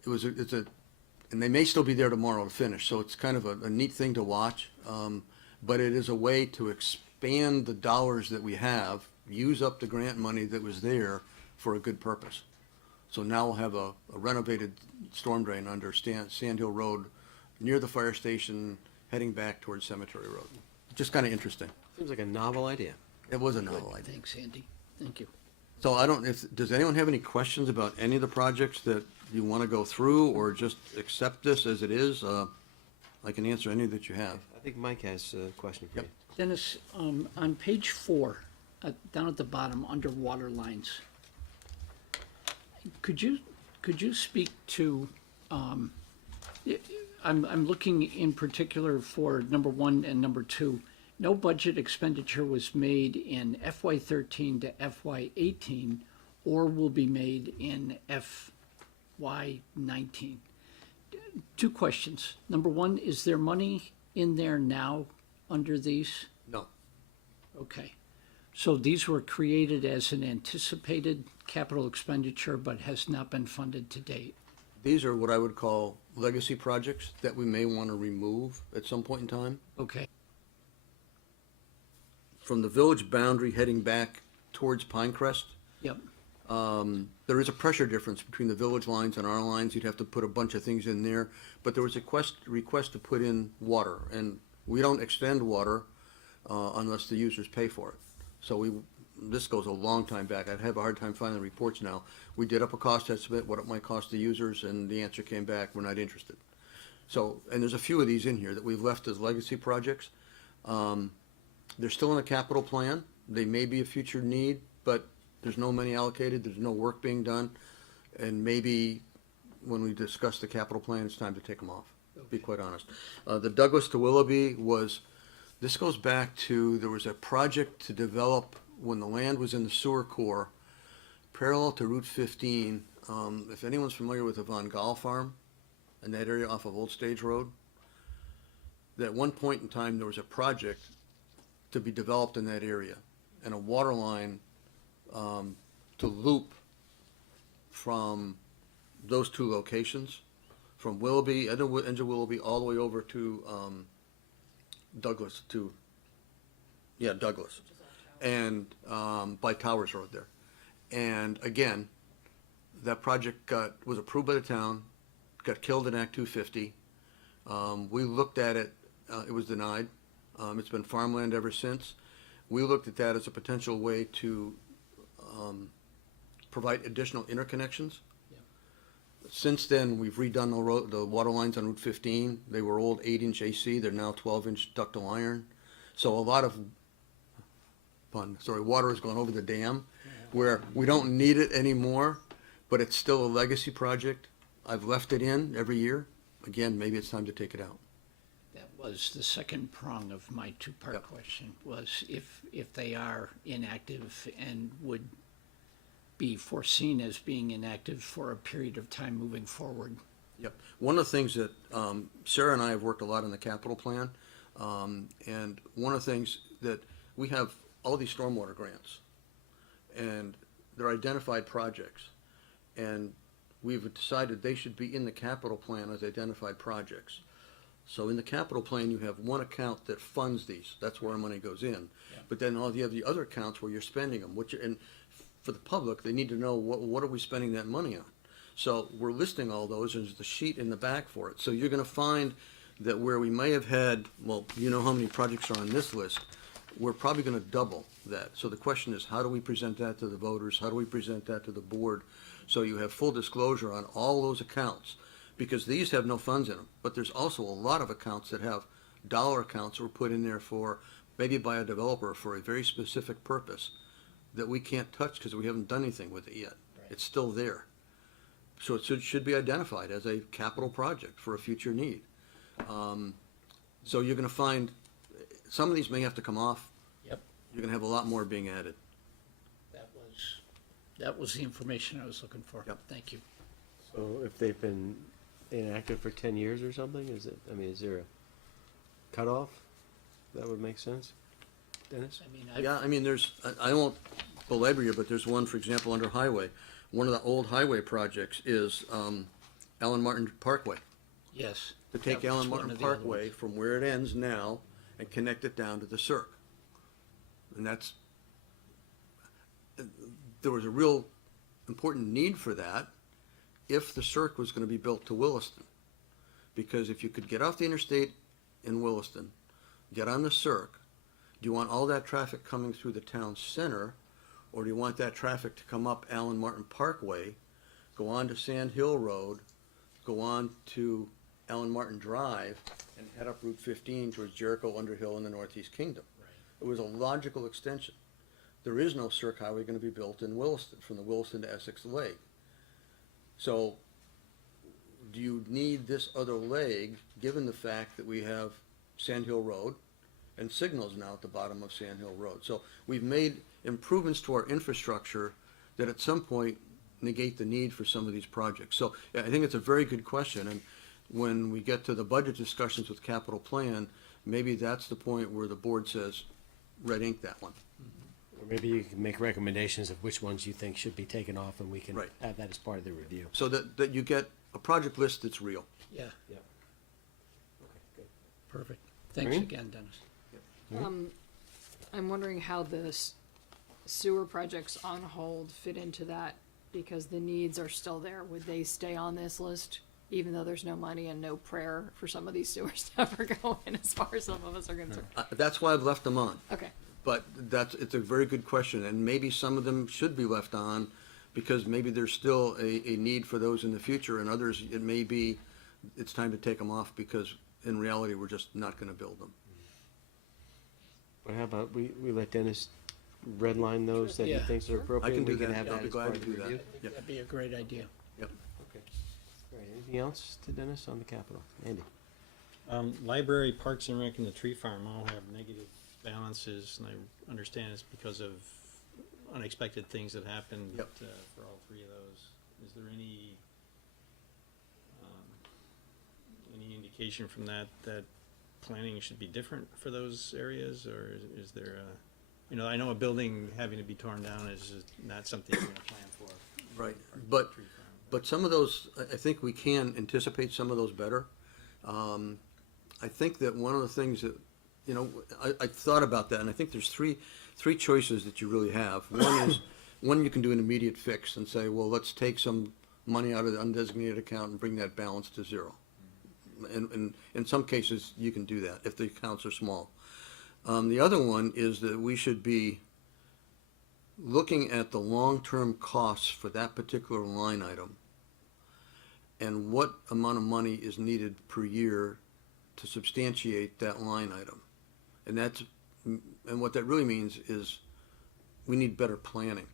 and they may still be there tomorrow to finish, so it's kind of a neat thing to watch, but it is a way to expand the dollars that we have, use up the grant money that was there for a good purpose. So now we'll have a renovated storm drain under Sand Hill Road near the fire station heading back towards Cemetery Road. Just kind of interesting. Seems like a novel idea. It was a novel idea. Thanks, Andy. Thank you. So does anyone have any questions about any of the projects that you want to go through or just accept this as it is? I can answer any that you have. I think Mike has a question for you. Dennis, on page 4, down at the bottom, under water lines, could you speak to, I'm looking in particular for number 1 and number 2. No budget expenditure was made in FY13 to FY18 or will be made in FY19. 2 questions. Number 1, is there money in there now under these? No. Okay. So these were created as an anticipated capital expenditure but has not been funded to date? These are what I would call legacy projects that we may want to remove at some point in time. Okay. From the village boundary heading back towards Pinecrest, Yep. there is a pressure difference between the village lines and our lines. You'd have to put a bunch of things in there. But there was a request to put in water, and we don't extend water unless the users pay for it. So this goes a long time back. I'd have a hard time finding the reports now. We did up a cost estimate, what it might cost the users, and the answer came back, we're not interested. So, and there's a few of these in here that we've left as legacy projects. They're still in the capital plan. They may be a future need, but there's no money allocated, there's no work being done, and maybe when we discuss the capital plan, it's time to take them off, to be quite honest. The Douglas to Willoughby this goes back to, there was a project to develop when the land was in the sewer core, parallel to Route 15. If anyone's familiar with the Von Gaal farm and that area off of Old Stage Road, at one point in time, there was a project to be developed in that area, and a water line to loop from those 2 locations, from Willoughby, end of Willoughby, all the way over to Douglas, Douglas, and by Towers Road there. And again, that project was approved by the town, got killed in Act 250. We looked at it, it was denied. It's been farmland ever since. We looked at that as a potential way to provide additional interconnections. Yeah. Since then, we've redone the water lines on Route 15. They were old 8-inch AC. They're now 12-inch ductile iron. So a lot of water has gone over the dam where we don't need it anymore, but it's still a legacy project. I've left it in every year. Again, maybe it's time to take it out. That was the second prong of my two-part Yep. question, was if they are inactive and would be foreseen as being inactive for a period of time moving forward. Yep. One of the things that Sarah and I have worked a lot on the capital plan, and one of the things that we have all these stormwater grants, and they're identified projects, and we've decided they should be in the capital plan as identified projects. So in the capital plan, you have one account that funds these. That's where our money goes in. But then you have the other accounts where you're spending them. And for the public, they need to know what are we spending that money on. So we're listing all those, and there's the sheet in the back for it. So you're going to find that where we may have had, well, you know how many projects are on this list, we're probably going to double that. So the question is, how do we present that to the voters? How do we present that to the board? So you have full disclosure on all those accounts, because these have no funds in them. But there's also a lot of accounts that have dollar accounts that were put in there for, maybe by a developer for a very specific purpose that we can't touch because we haven't done anything with it yet. It's still there. So it should be identified as a capital project for a future need. So you're gonna find, some of these may have to come off. Yep. You're gonna have a lot more being added. That was the information I was looking for. Yep. Thank you. So if they've been inactive for 10 years or something, is there a cutoff? That would make sense? Dennis? I mean, Yeah, I mean, I won't belabor you, but there's one, for example, under highway. One of the old highway projects is Allen Martin Parkway. yes. To take that was Allen one Martin of the other Parkway ones. from where it ends now and connect it down to the Cirque. And there was a real important need for that if the Cirque was gonna be built to Williston. Because if you could get off the interstate in Williston, get on the Cirque, do you want all that traffic coming through the town center, or do you want that traffic to come up Allen Martin Parkway, go on to Sand Hill Road, go on to Allen Martin Drive, and head up Route 15 towards Jericho, Underhill, and the Northeast Kingdom? It was a logical extension. There is no Cirque Highway going to be built in Williston, from the Williston to Essex leg. So, do you need this other leg, given the fact that we have Sand Hill Road and signals now at the bottom of Sand Hill Road? So we've made improvements to our infrastructure that at some point negate the need for some of these projects. So yeah, I think it's a very good question, and when we get to the budget discussions with capital plan, maybe that's the point where the board says, red ink that one. Or maybe you can make recommendations of which ones you think should be taken off, and we can Right. have that as part of the review. So that you get a project list that's real. Yeah, Yeah. Okay, good. perfect. Thanks Irene? again, Dennis. I'm wondering how the sewer projects on hold fit into that, because the needs are still there. Would they stay on this list, even though there's no money and no prayer for some of these sewers to ever go in, as far as some of us are concerned? That's why I've left them on. Okay, But it's a very good question, and maybe some of them should be left on, because maybe there's still a need for those in the future, and others, it may be, it's time to take them off, because in reality, we're just not gonna build them. Well, how about we let Dennis redline those that he Yeah. thinks are appropriate? I can and we do that. have I'll be as glad part to of the do that. review? Yep. That'd be a great idea. Yep. Okay. All right, anything else to Dennis on the Capitol? Andy? Library, Parks and Rec, and the tree farm all have negative balances, and I understand it's because of unexpected things that happened Yep. for all three of those. Is there any indication from that planning should be different for those areas, or is there I know a building having to be torn down is not something you're gonna plan for. Right, Tree but farm. some of those, I think we can anticipate some of those better. I think that one of the things that, I thought about that, and I think there's three choices that you really have. One you can do an immediate fix and say, well, let's take some money out of the undesignated account and bring that balance to zero. And in some cases, you can do that if the accounts are small. The other one is that we should be looking at the long-term costs for that particular line item and what amount of money is needed per year to substantiate that line item. And what that really means is we need better planning.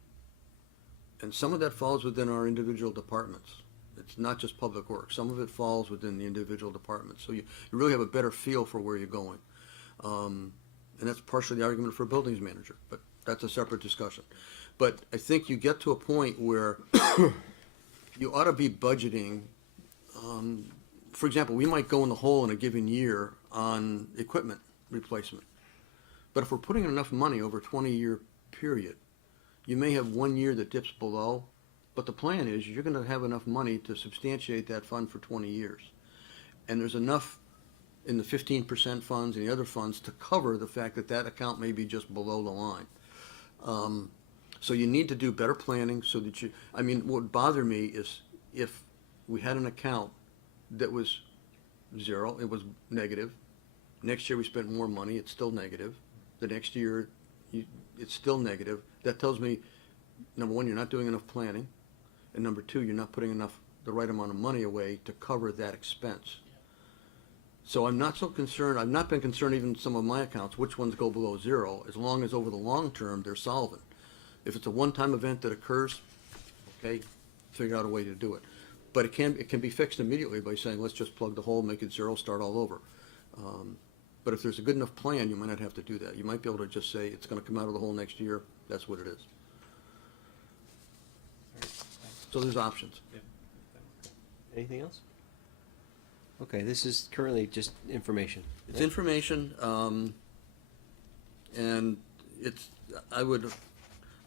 And some of that falls within our individual departments. It's not just public works. Some of it falls within the individual departments. So you really have a better feel for where you're going. And that's partially the argument for a buildings manager, but that's a separate discussion. But I think you get to a point where you ought to be budgeting. For example, we might go in the hole in a given year on equipment replacement. But if we're putting in enough money over a 20-year period, you may have 1 year that dips below, but the plan is you're going to have enough money to substantiate that fund for 20 years. And there's enough in the 15% funds and the other funds to cover the fact that that account may be just below the line. So you need to do better planning so that what would bother me is if we had an account that was zero, it was negative. Next year we spent more money, it's still negative. The next year, it's still negative. That tells me, number one, you're not doing enough planning, and number two, you're not putting the right amount of money away to cover that expense. So I'm not so concerned, I've not been concerned even in some of my accounts, which ones go below zero, as long as over the long term, they're solvent. If it's a one-time event that occurs, okay, figure out a way to do it. But it can be fixed immediately by saying, let's just plug the hole, make it zero, start all over. But if there's a good enough plan, you might not have to do that. You might be able to just say, it's gonna come out of the hole next year, that's what it is. So there's options. Anything else? Okay, this is currently just information. It's information, and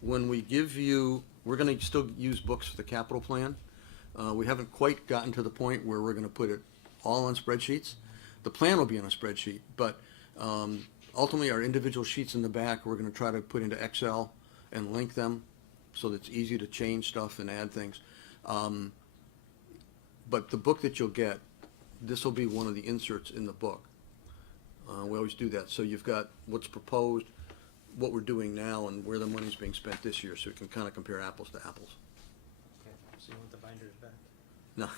when we give you, we're gonna still use books for the capital plan. We haven't quite gotten to the point where we're gonna put it all on spreadsheets. The plan will be on a spreadsheet, but ultimately our individual sheets in the back, we're gonna try to put into Excel and link them so that it's easy to change stuff and add things. But the book that you'll get, this will be one of the inserts in the book. We always do that. So you've got what's proposed, what we're doing now, and where the money's being spent this year, so you can kind of compare apples to apples. Okay, so you want the binders back? No,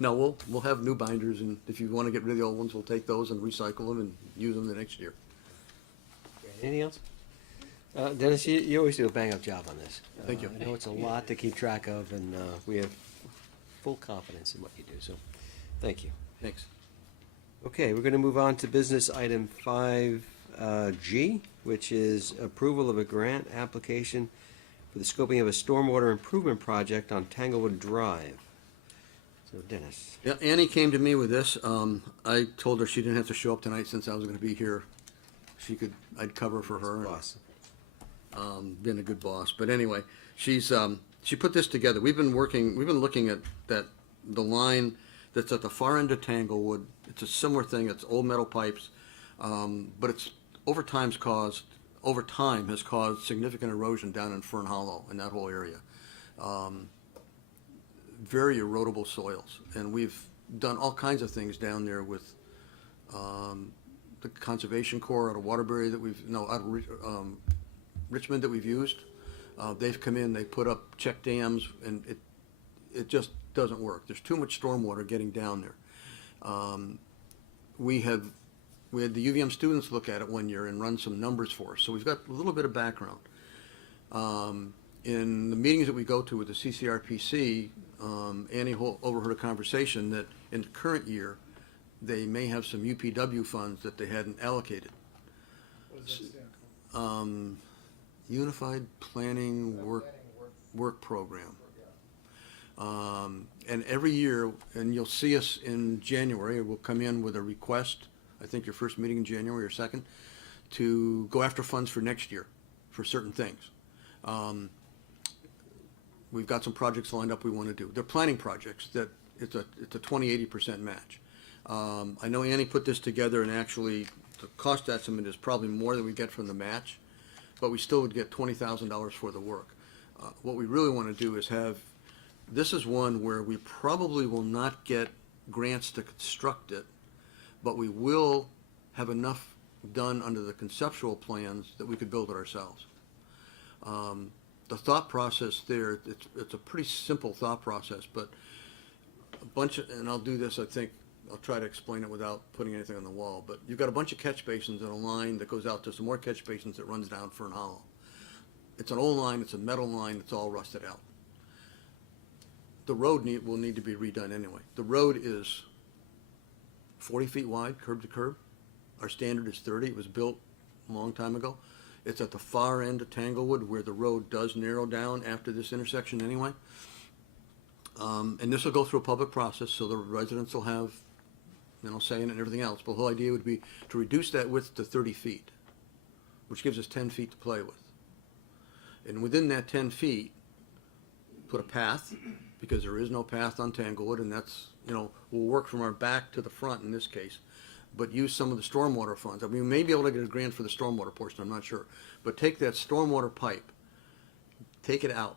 no, we'll have new binders, and if you want to get rid of the old ones, we'll take those and recycle them and use them the next year. Anything else? Dennis, you always do a bang-up job on this. Thank you. I know it's a lot to keep track of, and we have full confidence in what you do, so thank you. Thanks. Okay, we're going to move on to business item 5G, which is approval of a grant application for the scoping of a stormwater improvement project on Tanglewood Drive. So Dennis. Yeah, Annie came to me with this. I told her she didn't have to show up tonight since I was going to be here. I'd cover for her. Boss. Been a good boss, but anyway, she put this together. We've been looking at the line that's at the far end of Tanglewood. It's a similar thing. It's old metal pipes, but it's over time has caused significant erosion down in Fern Hollow in that whole area. Very erodible soils, and we've done all kinds of things down there with the Conservation Corps out of Waterbury out of Richmond that we've used. They've come in, they put up check dams, and it just doesn't work. There's too much stormwater getting down there. We had the UVM students look at it one year and run some numbers for us, so we've got a little bit of background. In the meetings that we go to with the CCRPC, Annie overheard a conversation that in the current year, they may have some UPW funds that they hadn't allocated. What does that stand for? Unified Planning Work Program. And every year, and you'll see us in January, we'll come in with a request, I think your first meeting in January or second, to go after funds for next year for certain things. We've got some projects lined up we want to do. They're planning projects that it's a 20-80% match. I know Annie put this together, and actually the cost estimate is probably more than we get from the match, but we still would get $20,000 for the work. What we really want to do is this is one where we probably will not get grants to construct it, but we will have enough done under the conceptual plans that we could build it ourselves. The thought process there, it's a pretty simple thought process, but and I'll do this, I think, I'll try to explain it without putting anything on the wall, but you've got a bunch of catch basins and a line that goes out to some more catch basins that runs down Fern Hollow. It's an old line, it's a metal line, it's all rusted out. the road will need to be redone anyway. The road is 40 feet wide, curb to curb. Our standard is 30. It was built a long time ago. It's at the far end of Tanglewood where the road does narrow down after this intersection anyway. And this will go through a public process, so the residents will have, say in it and everything else. But the whole idea would be to reduce that width to 30 feet, which gives us 10 feet to play with. And within that 10 feet, put a path, because there is no path on Tanglewood, and that's, we'll work from our back to the front in this case, but use some of the stormwater funds. I mean, we may be able to get a grant for the stormwater portion, I'm not sure. But take that stormwater pipe, take it out,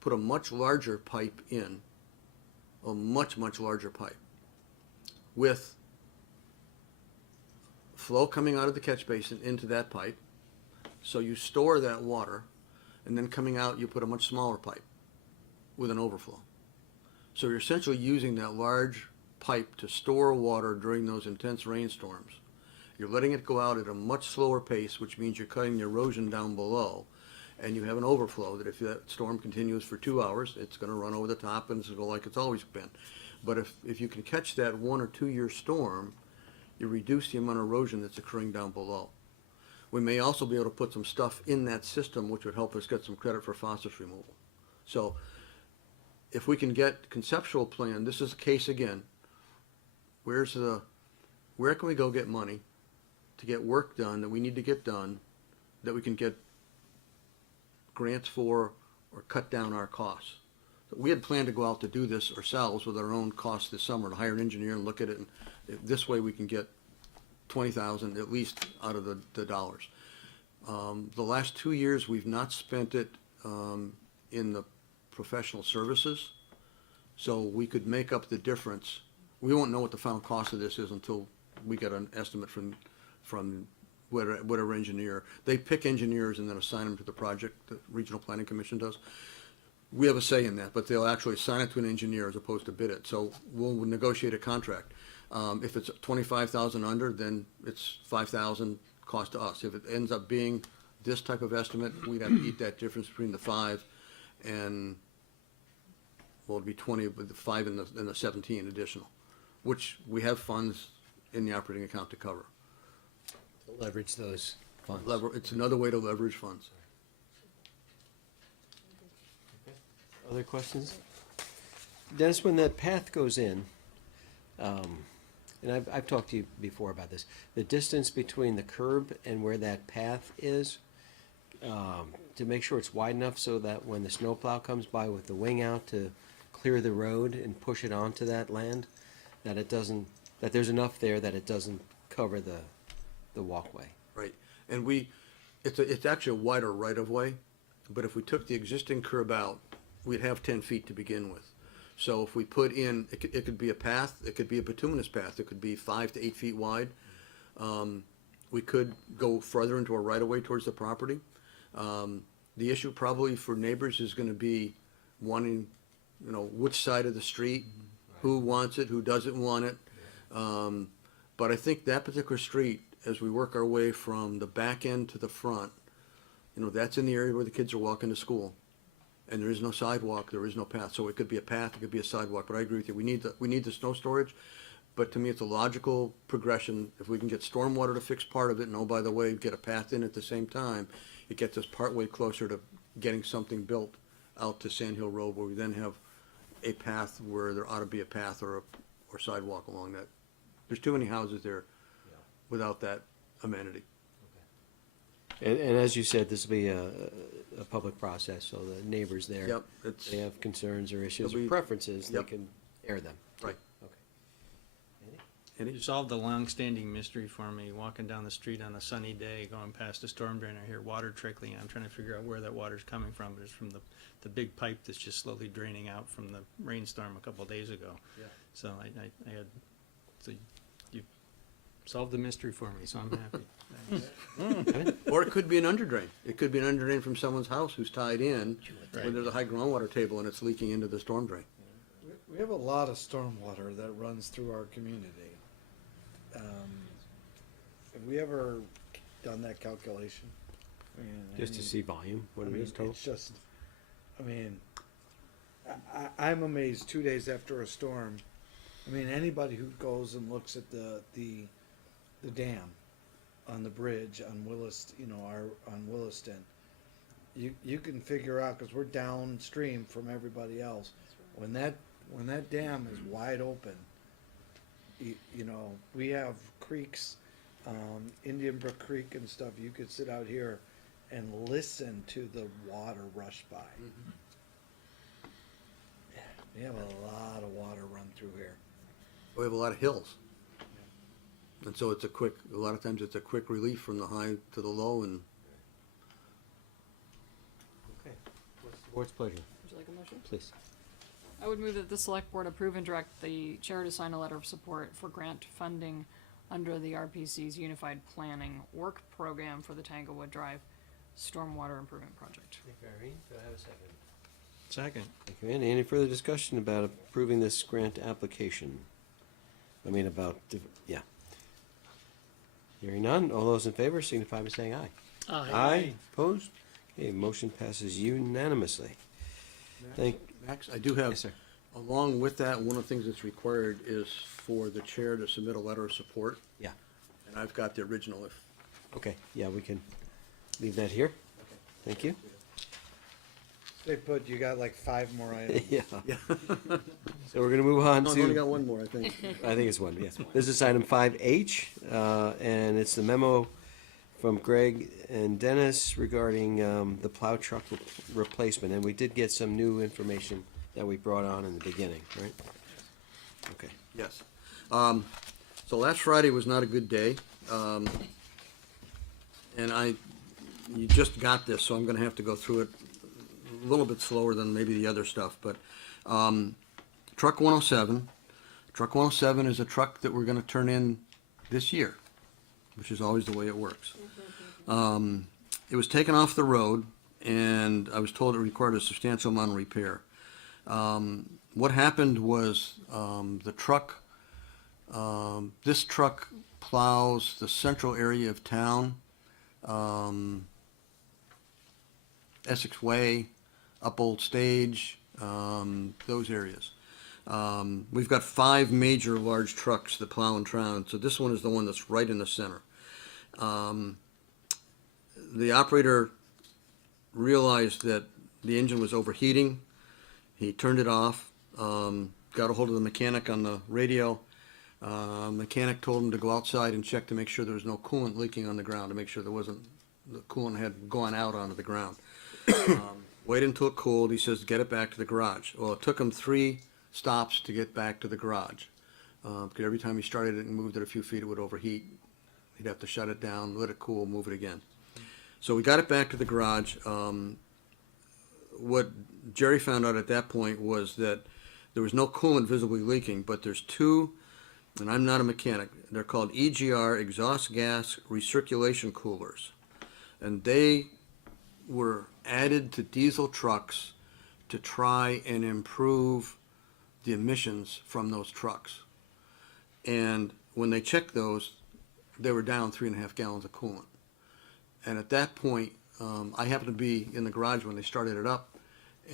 put a much larger pipe in, a much, much larger pipe, with flow coming out of the catch basin into that pipe. So you store that water, and then coming out, you put a much smaller pipe with an overflow. So you're essentially using that large pipe to store water during those intense rainstorms. You're letting it go out at a much slower pace, which means you're cutting the erosion down below, and you have an overflow that if that storm continues for 2 hours, it's going to run over the top and it's going to go like it's always been. But if you can catch that 1 or 2 year storm, you reduce the amount of erosion that's occurring down below. We may also be able to put some stuff in that system which would help us get some credit for phosphorus removal. So if we can get conceptual plan, this is a case again, where can we go get money to get work done that we need to get done, that we can get grants for or cut down our costs. So we had planned to go out to do this ourselves with our own costs this summer, to hire an engineer and look at it, and this way we can get 20,000 at least out of the dollars. The last 2 years we've not spent it in the professional services, so we could make up the difference. We won't know what the final cost of this is until we get an estimate from whatever engineer. They pick engineers and then assign them to the project, the Regional Planning Commission does. We have a say in that, but they'll actually assign it to an engineer as opposed to bid it. So we'll negotiate a contract. If it's 25,000 under, then it's 5,000 cost to us. If it ends up being this type of estimate, we'd have to eat that difference between the 5 and, well, it'd be 20 with the 5 and the 17 additional, which we have funds in the operating account to cover. Leverage those funds. It's another way to leverage funds. Other questions? Dennis, when that path goes in, and I've talked to you before about this, the distance between the curb and where that path is, to make sure it's wide enough so that when the snowplow comes by with the wing out to clear the road and push it onto that land, that there's enough there that it doesn't cover the walkway. Right, and it's actually a wider right-of-way, but if we took the existing curb out, we'd have 10 feet to begin with. So if we put in, it could be a path, it could be a bituminous path, it could be 5 to 8 feet wide. We could go further into a right-of-way towards the property. The issue probably for neighbors is going to be wanting, which side of the street, who wants it, who doesn't want it. But I think that particular street, as we work our way from the back end to the front, that's in the area where the kids are walking to school. And there is no sidewalk, there is no path. So it could be a path, it could be a sidewalk, but I agree with you. We need the snow storage, but to me it's a logical progression. If we can get stormwater to fix part of it, and oh, by the way, get a path in at the same time, it gets us partway closer to getting something built out to Sand Hill Road, where we then have a path where there ought to be a path or sidewalk along that. There's too many houses there without that amenity. And as you said, this will be a public process, so the neighbors there, Yep, they have concerns or issues There'll or be- preferences, they Yep. can air them. Right. Okay. You solved a long-standing mystery for me, walking down the street on a sunny day, going past a storm drain, I hear water trickling, I'm trying to figure out where that water's coming from, but it's from the big pipe that's just slowly draining out from the rainstorm a couple of days ago. Yeah. So you solved the mystery for me, so I'm happy. Thanks. Or it could be an underdrain. It could be an underdrain from someone's house who's tied in, where there's a high groundwater table and it's leaking into the storm drain. We have a lot of stormwater that runs through our community. Have we ever done that calculation? Just to see volume, what it is total? It's just, I mean, I'm amazed 2 days after a storm. I mean, anybody who goes and looks at the dam on the bridge on on Williston, you can figure out, because we're downstream from everybody else. When that dam is wide open, we have creeks, Indian Brook Creek and stuff. You could sit out here and listen to the water rush by. Yeah, we have a lot of water run through here. We have a lot of hills. And so a lot of times it's a quick relief from the high to the low, and Okay. What's the board's pleasure? Would you like a motion? Please. I would move that the select board approve and direct the chair to sign a letter of support for grant funding under the RPC's Unified Planning Work Program for the Tanglewood Drive Stormwater Improvement Project. Thank you, Irene. Do I have a second? Second. Thank you, Andy. Any further discussion about approving this grant application? Yeah. Hearing none, all those in favor signify by saying aye. Aye. Opposed? Okay, motion passes unanimously. Max, I do have, Yes, sir. along with that, one of the things that's required is for the chair to submit a letter of support. Yeah. And I've got the original, Okay, yeah, we can leave that here. Thank you. Stay put, you got like 5 more items. Yeah. Yeah. So we're gonna move on No, I've only to, got one more, I think. I think it's one, yes. This is item 5H, and it's the memo from Greg and Dennis regarding the plow truck replacement. And we did get some new information that we brought on in the beginning, right? Okay. Yes. So last Friday was not a good day. And you just got this, so I'm gonna have to go through it a little bit slower than maybe the other stuff, but, Truck 107. Truck 107 is a truck that we're gonna turn in this year, which is always the way it works. It was taken off the road, and I was told it required a substantial amount of repair. What happened was, this truck plows the central area of town, Essex Way, up Old Stage, those areas. We've got 5 major large trucks that plow in town, so this one is the one that's right in the center. The operator realized that the engine was overheating. He turned it off, got a hold of the mechanic on the radio. Mechanic told him to go outside and check to make sure there was no coolant leaking on the ground, to make sure the coolant had gone out onto the ground. Waited until it cooled. He says, get it back to the garage. Well, it took him 3 stops to get back to the garage. Because every time he started it and moved it a few feet, it would overheat. He'd have to shut it down, let it cool, move it again. So we got it back to the garage. What Jerry found out at that point was that there was no coolant visibly leaking, but there's 2, and I'm not a mechanic, they're called EGR, exhaust gas recirculation coolers. And they were added to diesel trucks to try and improve the emissions from those trucks. And when they checked those, they were down 3.5 gallons of coolant. And at that point, I happened to be in the garage when they started it up,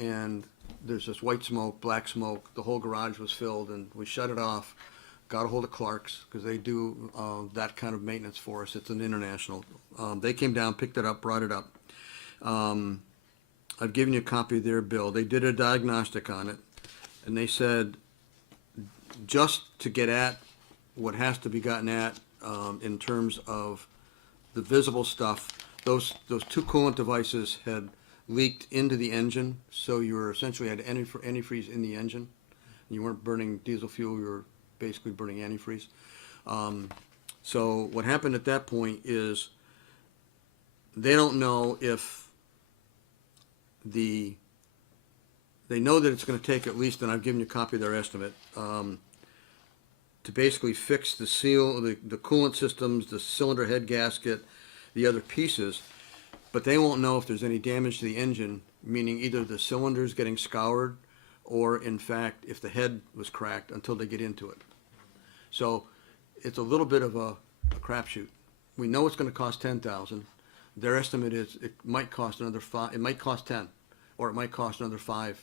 and there's this white smoke, black smoke, the whole garage was filled, and we shut it off, got a hold of Clark's, because they do that kind of maintenance for us. It's an international. They came down, picked it up, brought it up. I've given you a copy of their bill. They did a diagnostic on it, and they said just to get at what has to be gotten at in terms of the visible stuff, those 2 coolant devices had leaked into the engine, so you were essentially had antifreeze in the engine. You weren't burning diesel fuel, you were basically burning antifreeze. So what happened at that point is they don't know if they know that it's going to take at least, and I've given you a copy of their estimate, to basically fix the seal, the coolant systems, the cylinder head gasket, the other pieces, but they won't know if there's any damage to the engine, meaning either the cylinders getting scoured or, in fact, if the head was cracked until they get into it. So it's a little bit of a crapshoot. We know it's going to cost $10,000. Their estimate is it might cost another 5. It might cost 10, or it might cost another 5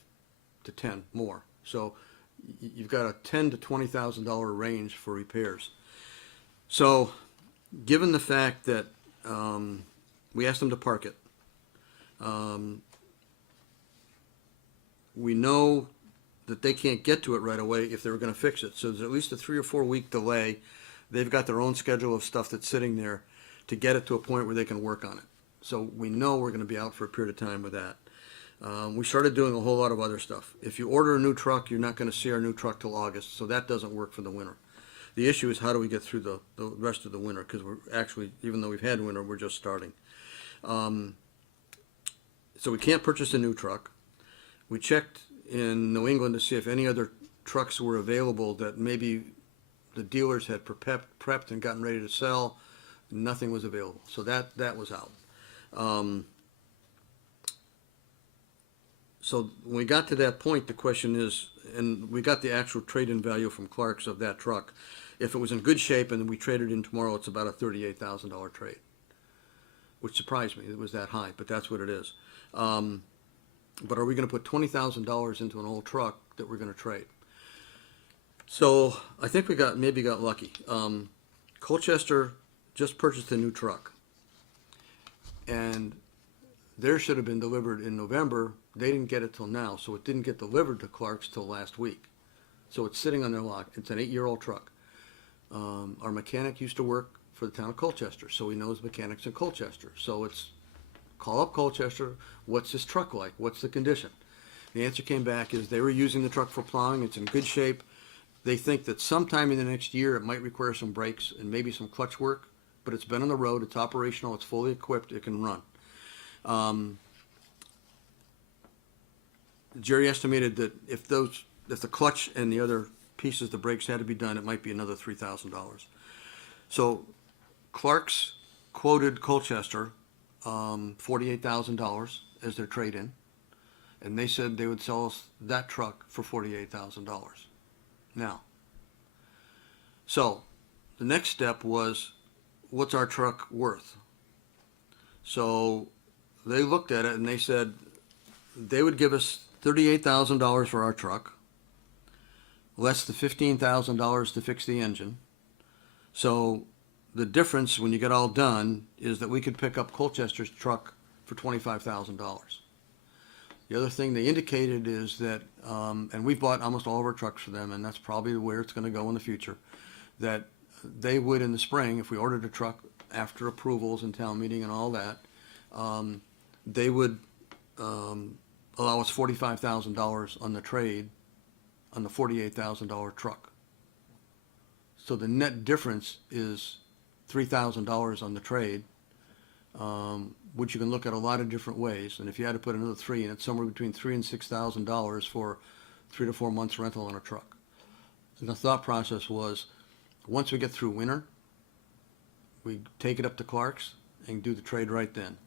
to 10 more. So you've got a $10,000 to $20,000 range for repairs. So, given the fact that we asked them to park it, we know that they can't get to it right away if they were going to fix it. So there's at least a 3 or 4 week delay. They've got their own schedule of stuff that's sitting there to get it to a point where they can work on it. So we know we're going to be out for a period of time with that. We started doing a whole lot of other stuff. If you order a new truck, you're not going to see our new truck till August, so that doesn't work for the winter. The issue is how do we get through the rest of the winter, because we're actually, even though we've had winter, we're just starting. So we can't purchase a new truck. We checked in New England to see if any other trucks were available that maybe the dealers had prepped and gotten ready to sell. Nothing was available, so that was out. So when we got to that point, the question is, and we got the actual trade-in value from Clark's of that truck. If it was in good shape and we traded in tomorrow, it's about a $38,000 trade, which surprised me. It was that high, but that's what it is. But are we going to put $20,000 into an old truck that we're going to trade? So I think we maybe got lucky. Colchester just purchased a new truck, and theirs should have been delivered in November. They didn't get it till now, so it didn't get delivered to Clark's till last week. So it's sitting on their lot. It's an 8-year-old truck. Our mechanic used to work for the town of Colchester, so he knows mechanics in Colchester. So it's call up Colchester. What's this truck like? What's the condition? The answer came back is they were using the truck for plowing. It's in good shape. They think that sometime in the next year it might require some brakes and maybe some clutch work, but it's been on the road. It's operational. It's fully equipped. It can run. Jerry estimated that if the clutch and the other pieces, the brakes had to be done, it might be another $3,000. So Clark's quoted Colchester $48,000 as their trade-in, and they said they would sell us that truck for $48,000. Now, so the next step was, what's our truck worth? So they looked at it and they said they would give us $38,000 for our truck, less the $15,000 to fix the engine. So the difference, when you get all done, is that we could pick up Colchester's truck for $25,000. The other thing they indicated is that, and we've bought almost all of our trucks for them, and that's probably where it's going to go in the future, that they would in the spring, if we ordered a truck after approvals and town meeting and all that, they would allow us $45,000 on the trade on the $48,000 truck. So the net difference is $3,000 on the trade, which you can look at a lot of different ways. And if you had to put another $3 in, it's somewhere between $3,000 and $6,000 for 3 to 4 months rental on a truck. And the thought process was, once we get through winter, we take it up to Clark's and do the trade right then.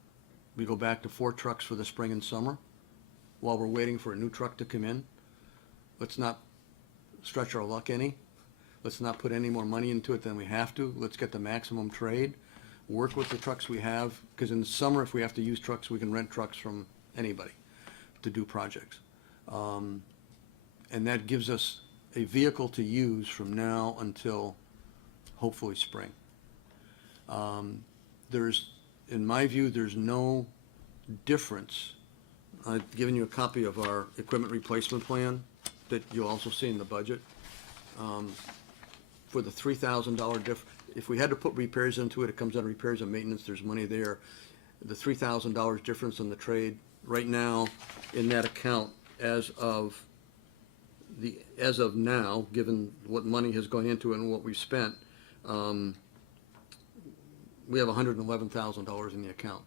We go back to 4 trucks for the spring and summer while we're waiting for a new truck to come in. Let's not stretch our luck any. Let's not put any more money into it than we have to. Let's get the maximum trade. Work with the trucks we have, because in the summer, if we have to use trucks, we can rent trucks from anybody to do projects. And that gives us a vehicle to use from now until hopefully spring. In my view, there's no difference. I've given you a copy of our equipment replacement plan that you'll also see in the budget. For the $3,000 difference, if we had to put repairs into it, it comes out of repairs and maintenance, there's money there. The $3,000 difference in the trade, right now, in that account, as of now, given what money has gone into it and what we've spent, we have $111,000 in the account.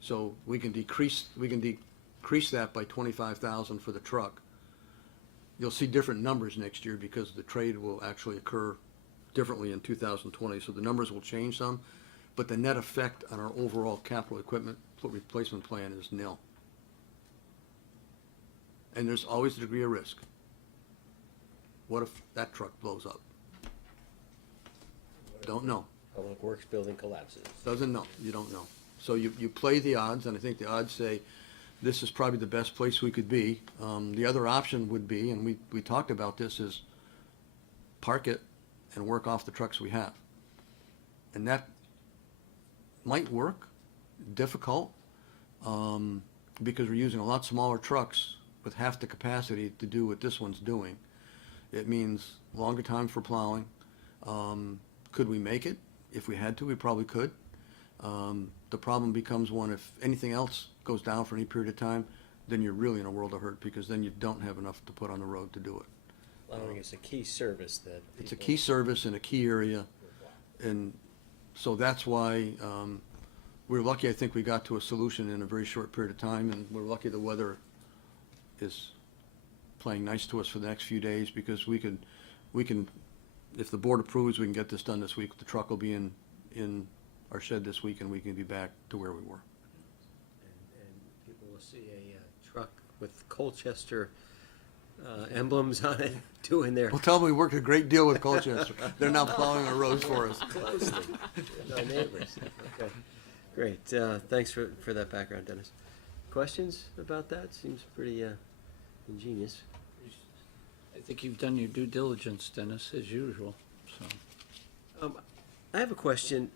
So we can decrease that by $25,000 for the truck. You'll see different numbers next year because the trade will actually occur differently in 2020. So the numbers will change some, but the net effect on our overall capital equipment replacement plan is nil. And there's always a degree of risk. What if that truck blows up? Don't know. Public Works building collapses. Doesn't know. You don't know. So you play the odds, and I think the odds say this is probably the best place we could be. The other option would be, and we talked about this, is park it and work off the trucks we have. And that might work, difficult, because we're using a lot smaller trucks with half the capacity to do what this one's doing. It means longer time for plowing. Could we make it? If we had to, we probably could. The problem becomes one, if anything else goes down for any period of time, then you're really in a world of hurt, because then you don't have enough to put on the road to do it. Plowing is a key service that. It's a people- key service in a key area, and so that's why we're lucky. I think we got to a solution in a very short period of time, and we're lucky the weather is playing nice to us for the next few days, because we can, if the board approves, we can get this done this week. The truck will be in our shed this week, and we can be back to where we were. And people will see a truck with Colchester emblems on it doing their. Well, tell them we worked a great deal with Colchester. They're now plowing our roads for us. Closely, our neighbors. Okay, great. Thanks for that background, Dennis. Questions about that? Seems pretty ingenious. I think you've done your due diligence, Dennis, as usual, so. I have a question.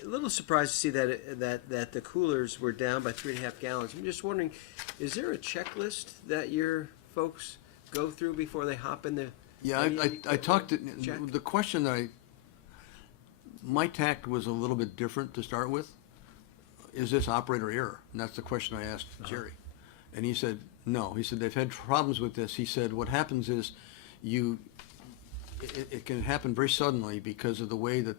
A little surprised to see that the coolers were down by 3.5 gallons. I'm just wondering, is there a checklist that your folks go through before they hop in the? Yeah, any I talked, check? the question that my tact was a little bit different to start with. Is this operator error? And that's the question I asked Jerry. And he said, no. He said, they've had problems with this. He said, what happens is it can happen very suddenly because of the way that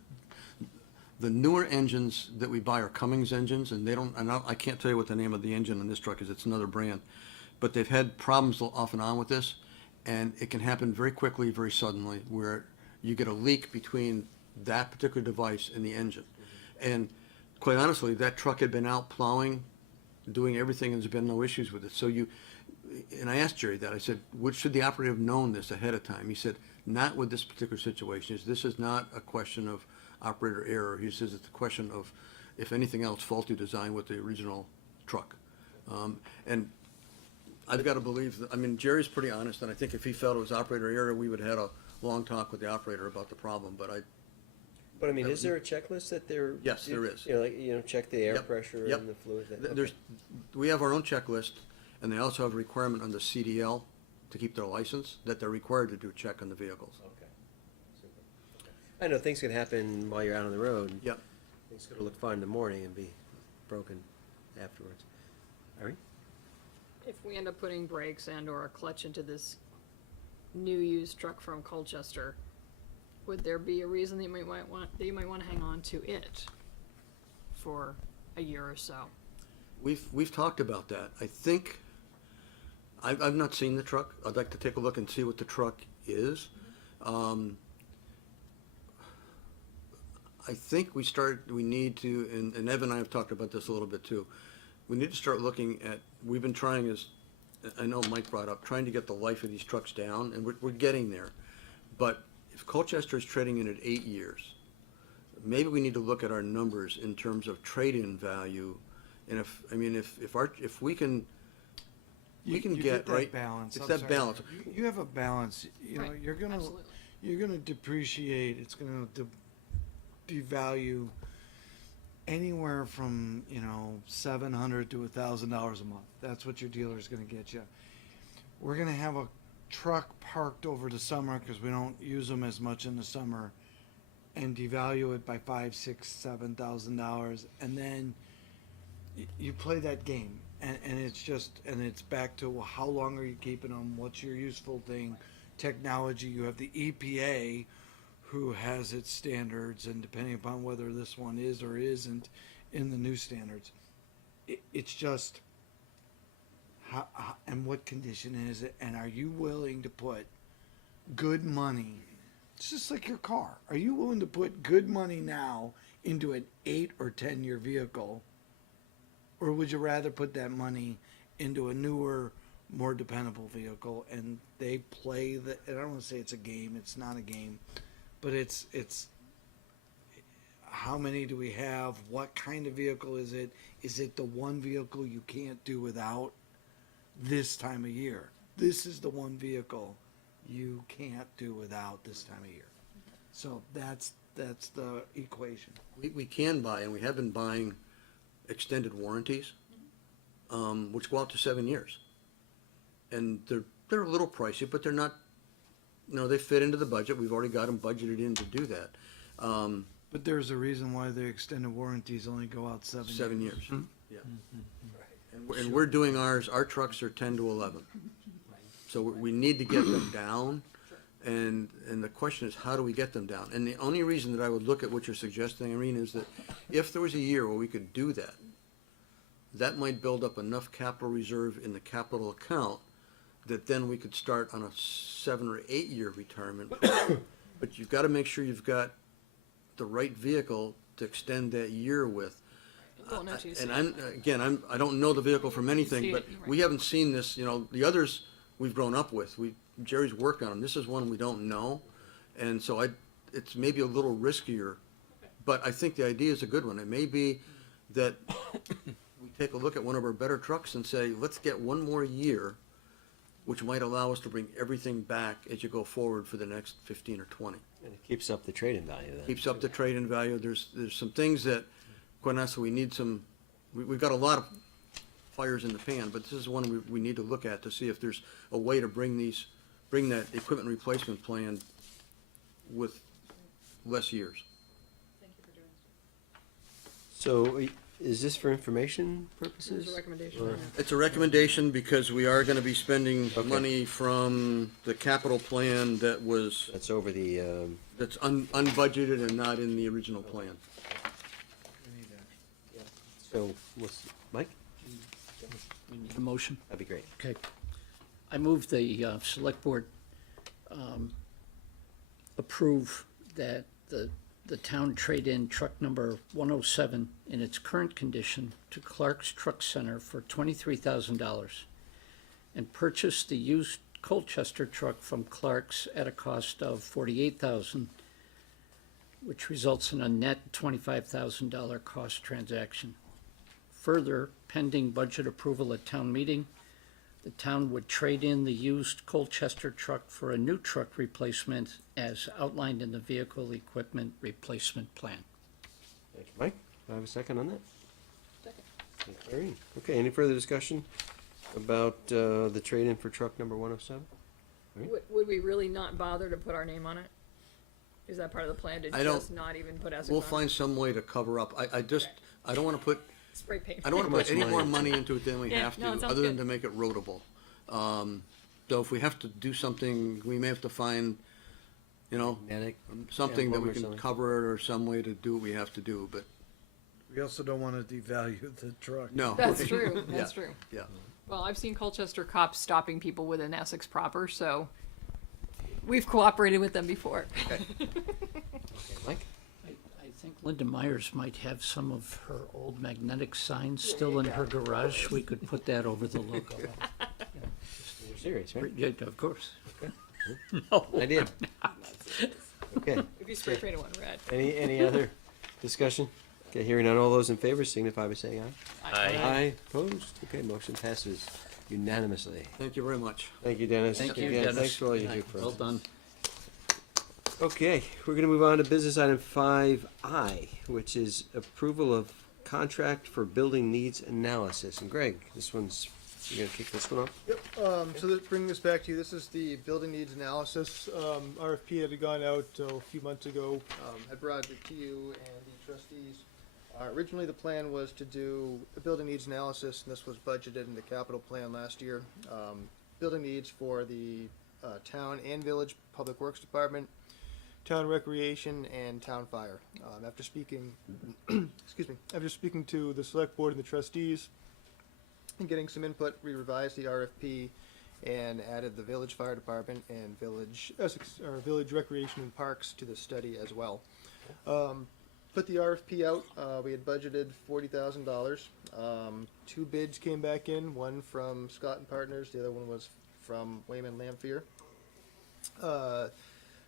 the newer engines that we buy are Cummins engines, and I can't tell you what the name of the engine on this truck is. It's another brand. But they've had problems off and on with this, and it can happen very quickly, very suddenly, where you get a leak between that particular device and the engine. And quite honestly, that truck had been out plowing, doing everything, and there's been no issues with it. So and I asked Jerry that. I said, should the operator have known this ahead of time? He said, not with this particular situation. This is not a question of operator error. He says it's a question of, if anything else, faulty design with the original truck. And I've got to believe that, Jerry's pretty honest, and I think if he felt it was operator error, we would have had a long talk with the operator about the problem, but But is there a checklist that they're? Yes, there is. Check the air Yep, pressure yep. and the fluid. We have our own checklist, and they also have a requirement on the CDL to keep their license, that they're required to do a check on the vehicles. Okay. Super. Okay. I know things can happen while you're out on the road. Yep. Things could look fine in the morning and be broken afterwards. Irene? If we end up putting brakes and/or a clutch into this new used truck from Colchester, would there be a reason that you might want to hang on to it for a year or so? We've talked about that. I think, I've not seen the truck. I'd like to take a look and see what the truck is. I think we need to, and Evan and I have talked about this a little bit too. We need to start looking at, we've been trying, as I know Mike brought up, trying to get the life of these trucks down, and we're getting there. But if Colchester is trading in at 8 years, maybe we need to look at our numbers in terms of trade-in value. And if we can You get, that right? balance. It's I'm that sorry. balance. You have a balance. Right, You're absolutely. gonna depreciate. It's gonna devalue anywhere from $700 to $1,000 a month. That's what your dealer is gonna get you. We're gonna have a truck parked over the summer because we don't use them as much in the summer, and devalue it by $5,000, $6,000, $7,000, and then you play that game. And it's back to how long are you keeping them? What's your useful thing? Technology. You have the EPA, who has its standards, and depending upon whether this one is or isn't in the new standards, it's just how and what condition is it? And are you willing to put good money? It's just like your car. Are you willing to put good money now into an 8 or 10 year vehicle? Or would you rather put that money into a newer, more dependable vehicle? And they play and I don't want to say it's a game. It's not a game, but it's how many do we have? What kind of vehicle is it? Is it the one vehicle you can't do without this time of year? This is the one vehicle you can't do without this time of year. So that's the equation. We can buy, and we have been buying extended warranties, which go out to 7 years. And they're a little pricey, but they're not, they fit into the budget. We've already got them budgeted in to do that. But there's a reason why the extended warranties only go out 7 years. 7 years, yeah. And we're doing ours, our trucks are 10 to 11. So we need to get them down, and the question is, how do we get them down? And the only reason that I would look at what you're suggesting, Irene, is that if there was a year where we could do that, that might build up enough capital reserve in the capital account that then we could start on a 7 or 8 year retirement. But you've got to make sure you've got the right vehicle to extend that year with. Well, no, you And see. I don't know the vehicle from anything, See but it, you're right. we haven't seen this, the others we've grown up with. Jerry's worked on them. This is one we don't know. And so it's maybe a little riskier, but I think the idea is a good one. It may be that we take a look at one of our better trucks and say, let's get one more year, which might allow us to bring everything back as you go forward for the next 15 or 20. And it keeps up the trade-in value then. Keeps up the trade-in value. There's some things that, quite honestly, we need some, we've got a lot of fires in the pan, but this is one we need to look at to see if there's a way to bring that equipment replacement plan with less years. So is this for information purposes? There's a recommendation. Or- yeah. It's a recommendation because we are gonna be spending Okay. money from the capital plan that That's over the, that's unbudgeted and not in the original plan. so, Mike? We need a motion. That'd be great. Okay. I move the Select Board approve that the town trade in truck number 107 in its current condition to Clark's Truck Center for $23,000 and purchase the used Colchester truck from Clark's at a cost of $48,000, which results in a net $25,000 cost transaction. Further, pending budget approval at town meeting, the town would trade in the used Colchester truck for a new truck replacement as outlined in the vehicle equipment replacement plan. Thank you, Mike. Do I have a second on that? Second. Irene. Okay, any further discussion about the trade-in for truck number 107? Would we really not bother to put our name on it? Is that part of the plan to I don't- just not even put Essex We'll on it? find some way to cover up. I don't wanna put Spray paint. I don't wanna Much put any more money. money into it than we Yeah, have to, no, it sounds other than good. to make it roadable. So if we have to do something, we may have to find, Magnetic something that emblem we or can something. cover it or some way to do what we have to do, but We also don't want to devalue the truck. no. That's true, that's Yeah, true. Yeah. Well, I've seen Colchester cops stopping people within Essex proper, so we've cooperated with them before. Okay, Mike? I think Linda Myers might have some of her old magnetic signs still in her garage. We could put that over the logo. You're serious, right? Yeah, of course. Idea. Okay, If you spray painted one red. any other discussion? Okay, hearing none, all those in favor signify by saying aye. Aye, opposed? Okay, motion passes unanimously. Thank you very much. Thank you, Dennis. Thank you, Again, Dennis. Thanks for all you do for us. Well done. Okay, we're gonna move on to business item 5I, which is approval of contract for building needs analysis. And Greg, you're gonna kick this one off? Yep, so bringing this back to you, this is the building needs analysis, RFP that had gone out a few months ago. I brought it to you and the trustees. Originally, the plan was to do a building needs analysis, and this was budgeted in the capital plan last year. Building needs for the town and village public works department, town recreation, and town fire. After speaking, after speaking to the select board and the trustees, and getting some input, we revised the RFP and added the village fire department and village recreation and parks to the study as well. Put the RFP out, we had budgeted $40,000. 2 bids came back in, one from Scott and Partners, the other one was from Wayman Lampier.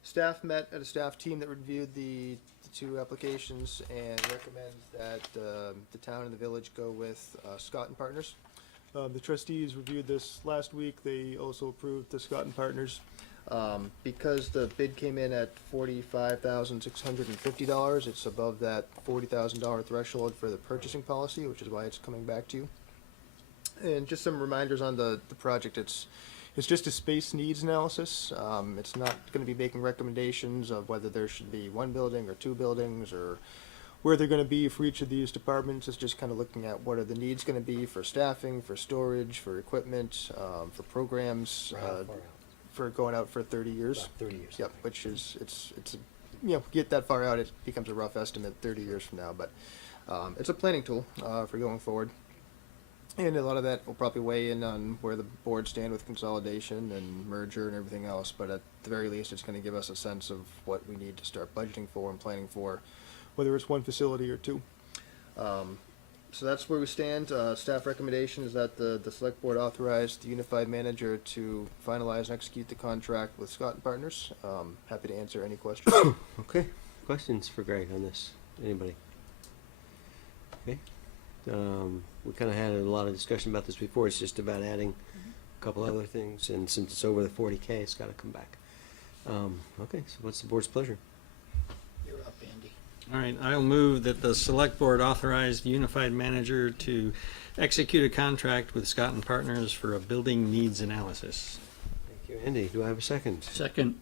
Staff met at a staff team that reviewed the two applications and recommends that the town and the village go with Scott and Partners. The trustees reviewed this last week. They also approved the Scott and Partners. Because the bid came in at $45,650, it's above that $40,000 threshold for the purchasing policy, which is why it's coming back to you. And just some reminders on the project. It's just a space needs analysis. It's not going to be making recommendations of whether there should be one building or two buildings or where they're going to be for each of these departments. It's just kind of looking at what are the needs going to be for staffing, for storage, for equipment, for programs, for going out for 30 years. About 30 years. Yep, which is, it's, get that far out, it becomes a rough estimate 30 years from now, but it's a planning tool for going forward. And a lot of that will probably weigh in on where the board stand with consolidation and merger and everything else, but at the very least, it's going to give us a sense of what we need to start budgeting for and planning for, Whether it's one facility or two. So that's where we stand. Staff recommendation is that the select board authorize the unified manager to finalize and execute the contract with Scott and Partners. Happy to answer any questions. Okay, questions for Greg on this? Anybody? Okay. We kind of had a lot of discussion about this before. It's just about adding a couple other things, and since it's over the 40K, it's got to come back. Okay, so what's the board's pleasure? You're up, Andy. All right, I'll move that the select board authorize the unified manager to execute a contract with Scott and Partners for a building needs analysis. Thank you, Andy. Do I have a second? Second.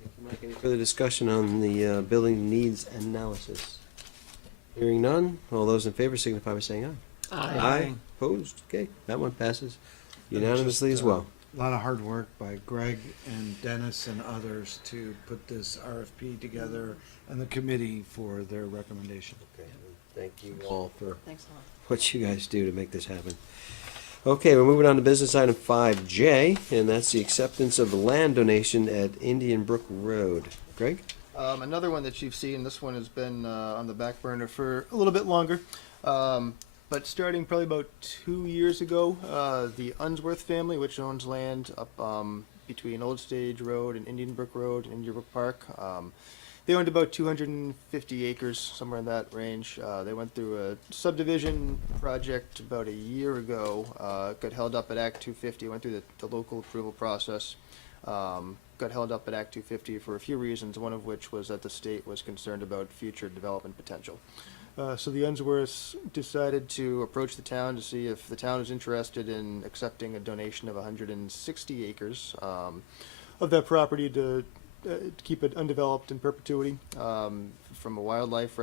Thank you, Mike. Any further discussion on the building needs analysis? Hearing none, all those in favor signify by saying aye. Aye. Opposed? Okay, that one passes unanimously as well. A lot of hard work by Greg and Dennis and others to put this RFP together and the committee for their recommendation. Okay, thank you all for Thanks a lot. what you guys do to make this happen. Okay, we're moving on to business item 5J, and that's the acceptance of the land donation at Indian Brook Road. Greg? Another one that you've seen, this one has been on the back burner for a little bit longer. But starting probably about 2 years ago, the Unsworth family, which owns land up between Old Stage Road and Indian Brook Road in Indian Brook Park, they owned about 250 acres, somewhere in that range. They went through a subdivision project about a year ago, got held up at Act 250, went through the local approval process. Got held up at Act 250 for a few reasons, one of which was that the state was concerned about future development potential. So the Unsworths decided to approach the town to see if the town was interested in accepting a donation of 160 acres of that property to keep it undeveloped in perpetuity. From a wildlife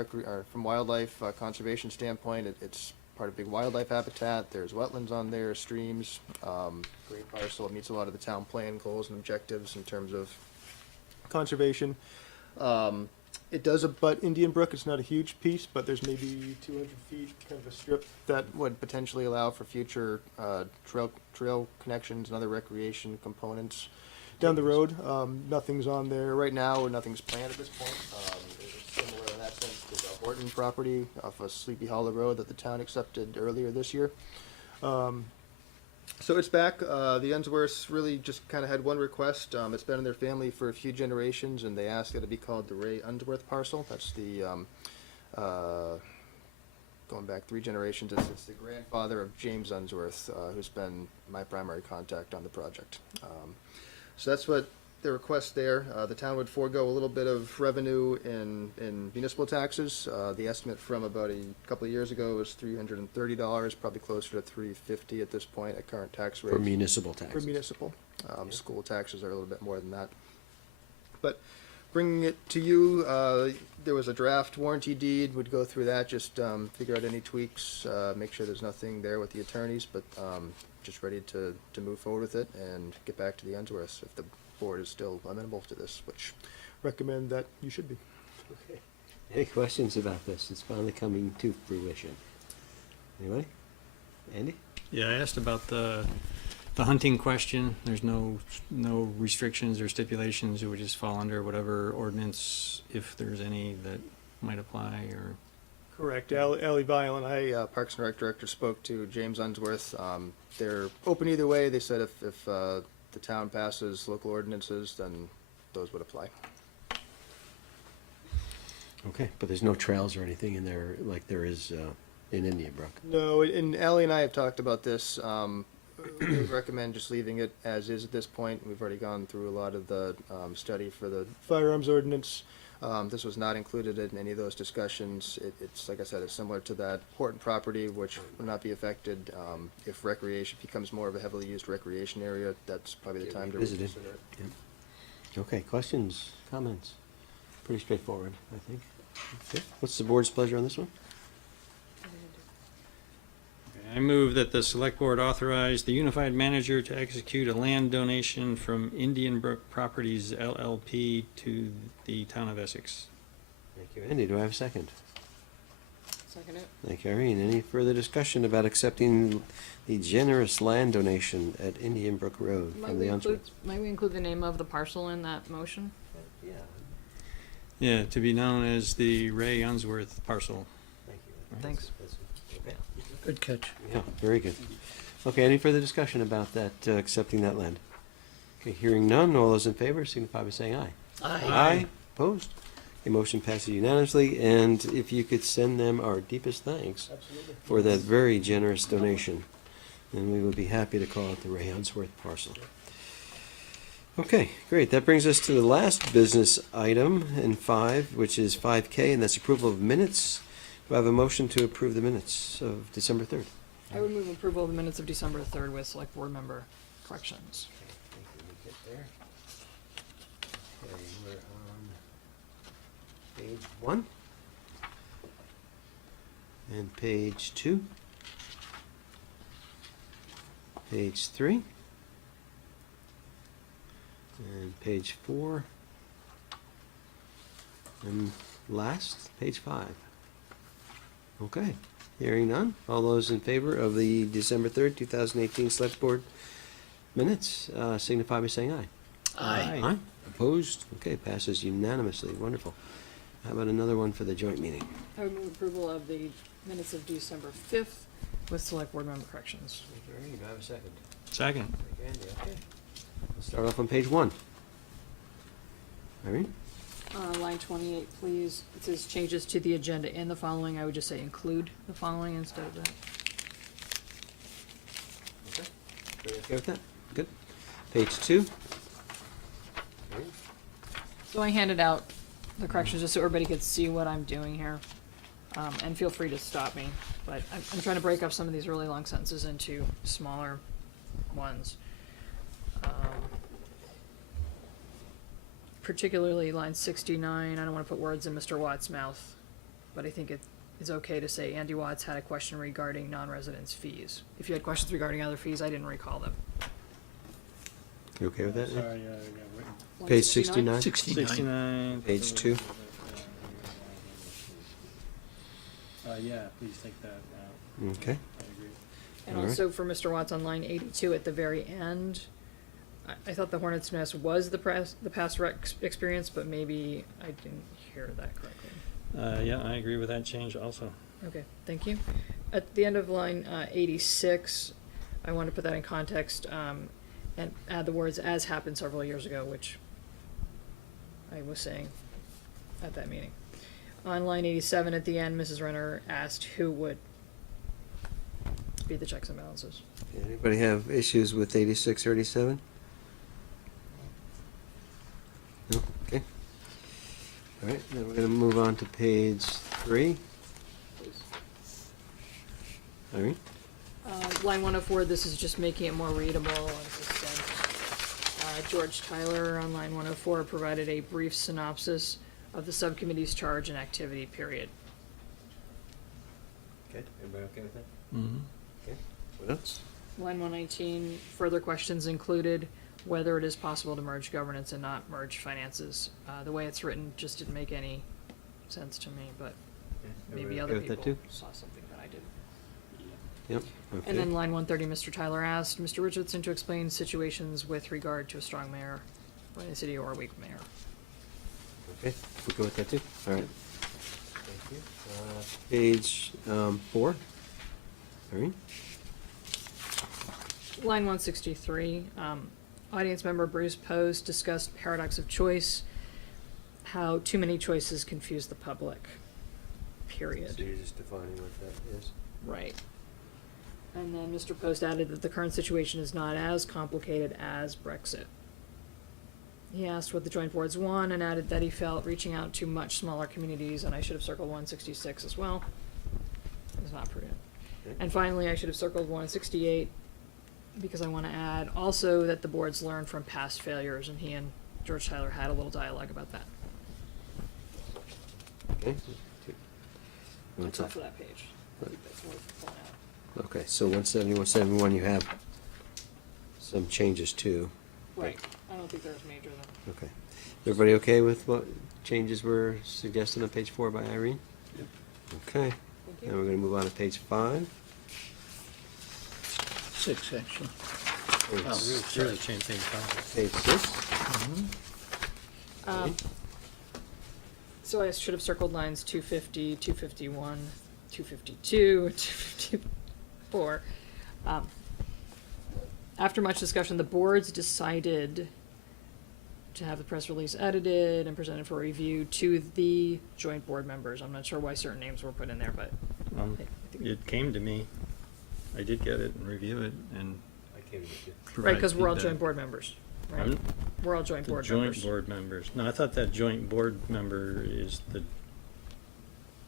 conservation standpoint, it's part of big wildlife habitat. There's wetlands on there, streams, great parcel. It meets a lot of the town plan goals and objectives in terms of conservation. It does abut Indian Brook. It's not a huge piece, but there's maybe 200 feet, kind of a strip that would potentially allow for future trail connections and other recreation components down the road. Nothing's on there right now, or nothing's planned at this point. It's similar in that sense to the Horton property off of Sleepy Hollow Road that the town accepted earlier this year. So it's back. The Unsworths really just kind of had one request. It's been in their family for a few generations, and they asked that it be called the Ray Unsworth parcel. That's the going back 3 generations. It's the grandfather of James Unsworth, who's been my primary contact on the project. So that's what the request there. The town would forego a little bit of revenue in municipal taxes. The estimate from about a couple of years ago was $330, probably closer to $350 at this point at current tax rates. For municipal taxes. For municipal. School taxes are a little bit more than that. But bringing it to you, there was a draft warranty deed. Would go through that, just figure out any tweaks, make sure there's nothing there with the attorneys, but just ready to move forward with it and get back to the Unsworths if the board is still amenable to this, which Recommend that you should be. Okay. Any questions about this? It's finally coming to fruition. Anybody? Andy? Yeah, I asked about the hunting question. There's no restrictions or stipulations. It would just fall under whatever ordinance, if there's any that might apply, or. Correct. Ally Vile and I, Parks and Rec Director spoke to James Unsworth. They're open either way. They said if the town passes local ordinances, then those would apply. Okay, but there's no trails or anything in there like there is in Indian Brook? No, and Ally and I have talked about this. We would recommend just leaving it as is at this point. We've already gone through a lot of the study for the firearms ordinance. This was not included in any of those discussions. It's, like I said, it's similar to that Horton property, which will not be affected. If recreation becomes more of a heavily used recreation area, that's probably the time to Visited. reconsider it. Yep. Okay, questions, comments? Pretty straightforward, I think. Okay, what's the board's pleasure on this one? I move that the select board authorize the unified manager to execute a land donation from Indian Brook Properties LLP to the town of Essex. Thank you, Andy. Do I have a second? Second it. Thank you, Irene. Any further discussion about accepting the generous land donation at Indian Brook Road Might from we the include, Unsworths? might we include the name of the parcel in that motion? Yeah, Yeah, to be known as the Ray Unsworth parcel. thank you. Thanks. Okay. Good catch. Yeah, very good. Okay, any further discussion about that, accepting that land? Okay, hearing none, all those in favor signify by saying aye. Aye. Opposed? The motion passes unanimously, and if you could send them our deepest thanks for that very generous donation, then we would be happy to call it the Ray Unsworth parcel. Okay, great. That brings us to the last business item in 5, which is 5K, and that's approval of minutes. Do I have a motion to approve the minutes of December 3rd? I would move approval of the minutes of December 3rd with select board member corrections. Okay, we're on page 1 and page 2, page 3, and page 4, and last, page 5. Okay, hearing none. All those in favor of the December 3rd, 2018 Select Board minutes signify by saying aye. Aye. Opposed? Okay, passes unanimously. Wonderful. How about another one for the joint meeting? I would move approval of the minutes of December 5th with select board member corrections. Thank you, Irene. Do I have a second? Second. Thank you, Andy. Okay. We'll start off on page 1. Irene? Line 28, please. It says changes to the agenda in the following. I would just say include the following instead of that. Okay. Are you okay with that? Good. Page 2. Irene? So I handed out the corrections just so everybody could see what I'm doing here. And feel free to stop me, but I'm trying to break up some of these really long sentences into smaller ones. Particularly line 69, I don't want to put words in Mr. Watts' mouth, but I think it is okay to say Andy Watts had a question regarding non-residents' fees. If you had questions regarding other fees, I didn't recall them. You okay with that? Nick? Sorry, Line Page 69? 69. Page 2. Yeah, please take that out. Okay. I agree. And All right. also for Mr. Watts on line 82 at the very end, I thought the Hornet's Nest was the past rec experience, but maybe I didn't hear that correctly. Yeah, I agree with that change also. Okay, thank you. At the end of line 86, I want to put that in context and add the words "as happened several years ago," which I was saying at that meeting. On line 87 at the end, Mrs. Renner asked who would be the checks and balances. Anybody have issues with 86 or 87? No? Okay. All right, then we're going to move on to page 3. Irene? Line 104, this is just making it more readable and succinct. George Tyler on line 104 provided a brief synopsis of the subcommittee's charge and activity period. Okay, everybody okay with that? Mm-hmm. Okay. What else? Line 119, further questions included whether it is possible to merge governance and not merge finances. The way it's written just didn't make any sense to me, but maybe Everybody other okay with that people too? saw something that I didn't. Yep, okay. And then line 130, Mr. Tyler asked Mr. Richardson to explain situations with regard to a strong mayor, or a city, or a weak mayor. Okay, we'll go with that too. All right. Thank you. Page 4. Irene? Line 163, audience member Bruce Post discussed paradox of choice, how too many choices confuse the public, period. So you're just defining what that is? Right. And then Mr. Post added that the current situation is not as complicated as Brexit. He asked what the joint boards want and added that he felt reaching out to much smaller communities, and I should have circled 166 as well. It's not prudent. Okay. And finally, I should have circled 168 because I want to add also that the boards learn from past failures, and he and George Tyler had a little dialogue about that. Okay. That's all for that page. I think that's worth pulling out. Okay, so 170, 171, you have some changes too. Right. I don't think there's major though. Okay. Everybody okay with what changes were suggested on page 4 by Irene? Okay. Thank you. Now we're gonna move on to page 5. 6, actually. Page Oh, s- Really change things up. Page 6. So I should have circled lines 250, 251, 252, 254. After much discussion, the boards decided to have the press release edited and presented for review to the joint board members. I'm not sure why certain names were put in there, but I think- It came to me. I did get it and review it and. I came to you. right, because we're all provide joint board members, right? Pardon? We're all joint The board joint members. board members. No, I thought that joint board member is the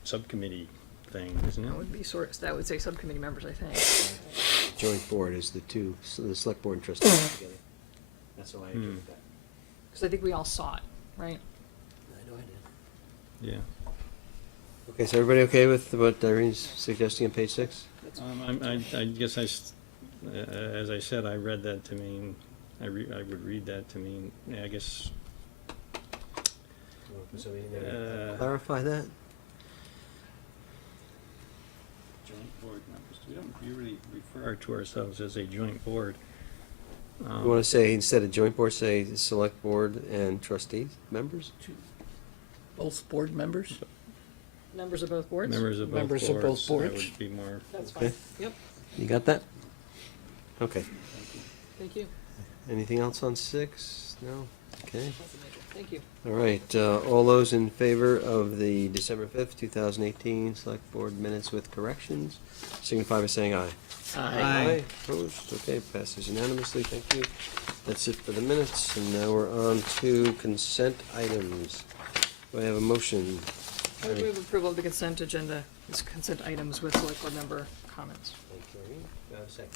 subcommittee thing, isn't it? That would be that would say subcommittee members, I think. Joint board is the two, so the select board and trustees together. That's how I interpret that. Because I think we all saw it, right? I know I did. Yeah. Okay, so everybody okay with what Irene's suggesting on page 6? I guess as I said, I read that to mean, I would read that to mean, yeah, I guess, Clarify that? joint board members, we don't really refer to ourselves as a joint board. You wanna say, instead of joint board, say select board and trustees, members? Both board members? Members of both boards? Members of both boards. Members of both boards. That would be more, That's fine. Okay. Yep, You got that? Okay. thank you. Anything else on 6? No? Okay. That's a major. Thank you. All right, all those in favor of the December 5th, 2018 Select Board minutes with corrections, signify by saying aye. Aye. Opposed? Okay, passes unanimously, thank you. That's it for the minutes, and now we're on to consent items. Do I have a motion? I would move approval of the consent agenda, this consent items with select board member comments. Thank you, Irene. Do I have a second?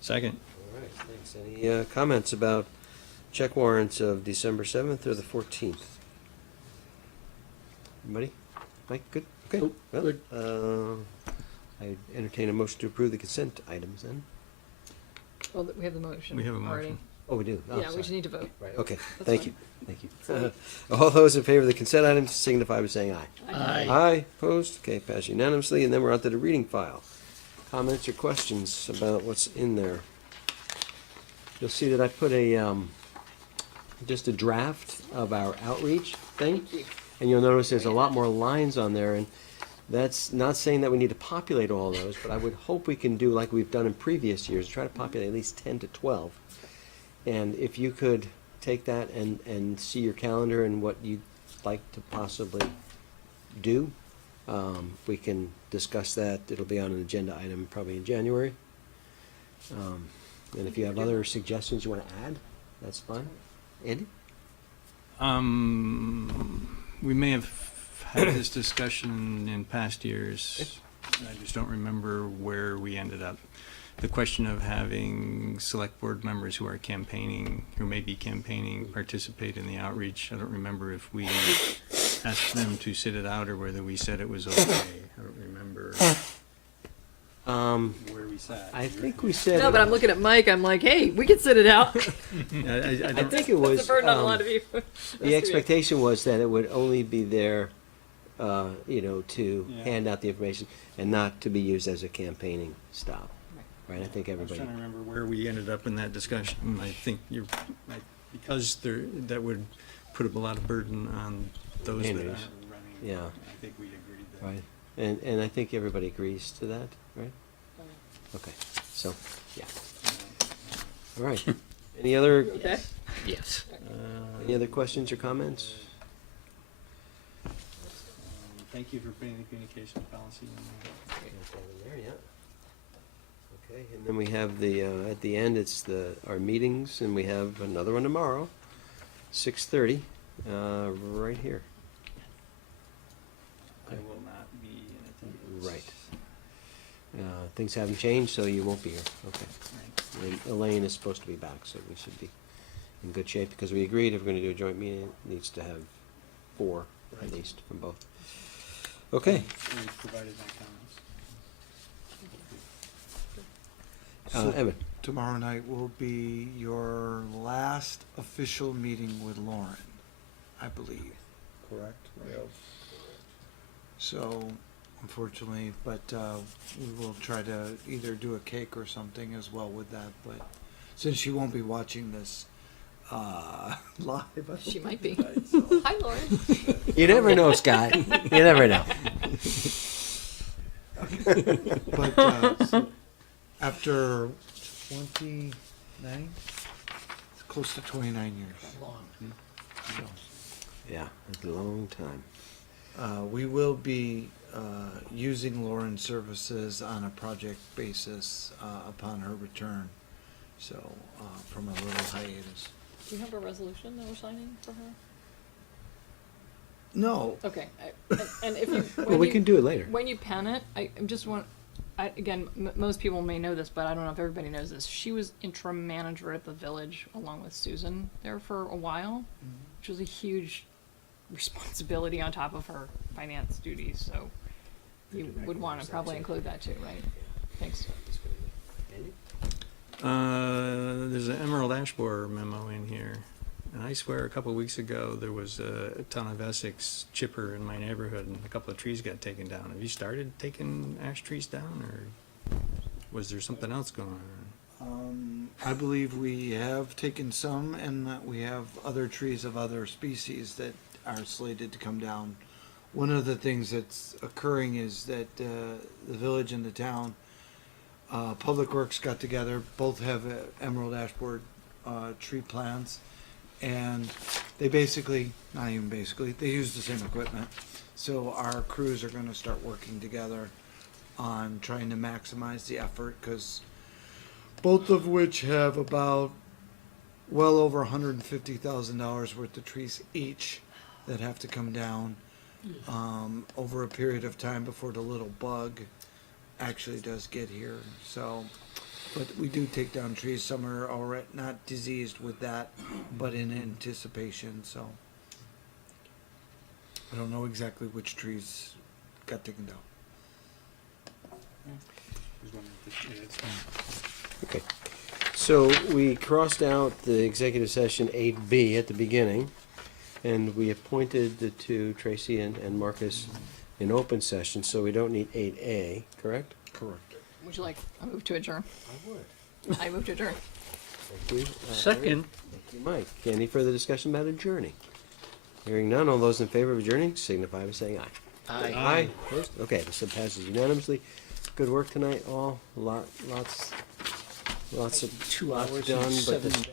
second. All right, thanks. Any comments about check warrants of December 7th or the 14th? Anybody? Mike, good? Okay. Nope, Well, good. I entertain a motion to approve the consent items then. Well, we have the motion We have a already. motion. Oh, we do? Oh, Yeah, we sorry. just need to vote. Right, okay, That's thank fine. you, thank you. All those in favor of the consent items signify by saying aye. Aye. Aye, opposed, okay, pass unanimously, and then we're on to the reading file. Comments or questions about what's in there? You'll see that I put just a draft of our outreach thing. And you'll notice there's a lot more lines on there, and that's not saying that we need to populate all those, but I would hope we can do like we've done in previous years, try to populate at least 10 to 12. And if you could take that and see your calendar and what you'd like to possibly do, we can discuss that. It'll be on an agenda item probably in January. And if you have other suggestions you want to add, that's fine. Andy? We may have had this discussion in past years. I just don't remember where we ended up. The question of having select board members who are campaigning, who may be campaigning, participate in the outreach. I don't remember if we asked them to sit it out or whether we said it was okay. I don't remember where we sat. I think we said. No, but I'm looking at Mike, I'm like, hey, we can sit it out. I I don't, think it was. That's a burden on a lot of you. The expectation was that it would only be there, to Yeah. hand out the information and not to be used as a campaigning stop. Right, I think I was everybody. trying to remember where we ended up in that discussion. I think because that would put a lot of burden on those that Communities. aren't running. Yeah. I think we agreed that. Right, and I think everybody agrees to that, right? Okay, so, yeah. All right. Any other, Okay. Yes. any other questions or comments? thank you for putting the communications policy in there. There, yeah. Okay, and then we have the, at the end, it's our meetings, and we have another one tomorrow, 6:30, right here. I will not be in attendance. Right. Things haven't changed, so you won't be here, okay. Right. And Elaine is supposed to be back, so we should be in good shape, because we agreed if we're gonna do a joint meeting, it needs to have 4 at Right. least from both. Okay, And we've provided my comments. Evan, Tomorrow night will be your last official meeting with Lauren, I believe. Correct? So, unfortunately, but we will try to either do a cake or something as well with that, but since she won't be watching this live. I don't She might think be. that, so- Hi, Lauren. you never know, Scott, you never know. But so after 29, it's close to 29 years. Long. So, Yeah, it's a long time. we will be using Lauren's services on a project basis upon her return. So from a little hiatus. Do you have a resolution that we're signing for her? No, Okay, and if you. Well, we can do it later. When you pen it, I just want, again, most people may know this, but I don't know if everybody knows this. She was interim manager at the village along with Susan there for a while, which was a huge responsibility on top of her finance duties, so you would want to probably include that too, right? Thanks. There's an Emerald Ash Borer memo in here. And I swear a couple of weeks ago, there was a town of Essex chipper in my neighborhood and a couple of trees got taken down. Have you started taking ash trees down, or was there something else going on? I believe we have taken some, and that we have other trees of other species that are slated to come down. One of the things that's occurring is that the village and the town, Public Works got together, both have emerald ash borer tree plants, and they basically, not even basically, they use the same equipment. So our crews are gonna start working together on trying to maximize the effort, because both of which have about well over $150,000 worth of trees each that have to come down over a period of time before the little bug actually does get here. So, but we do take down trees. Some are already not diseased with that, but in anticipation. So I don't know exactly which trees got taken down. Okay, so we crossed out the executive session 8B at the beginning, and we appointed the two, Tracy and Marcus, in open session, so we don't need 8A, correct? Correct. Would you like a move to adjourn? I would. I move to adjourn. Thank you. Second. Thank you, Mike. Any further discussion about adjourning? Hearing none, all those in favor of adjourning signify by saying aye. Aye. Aye. Opposed? Okay, this passes unanimously. Good work tonight, all. Lots of 2 lots hours done, and but 7 the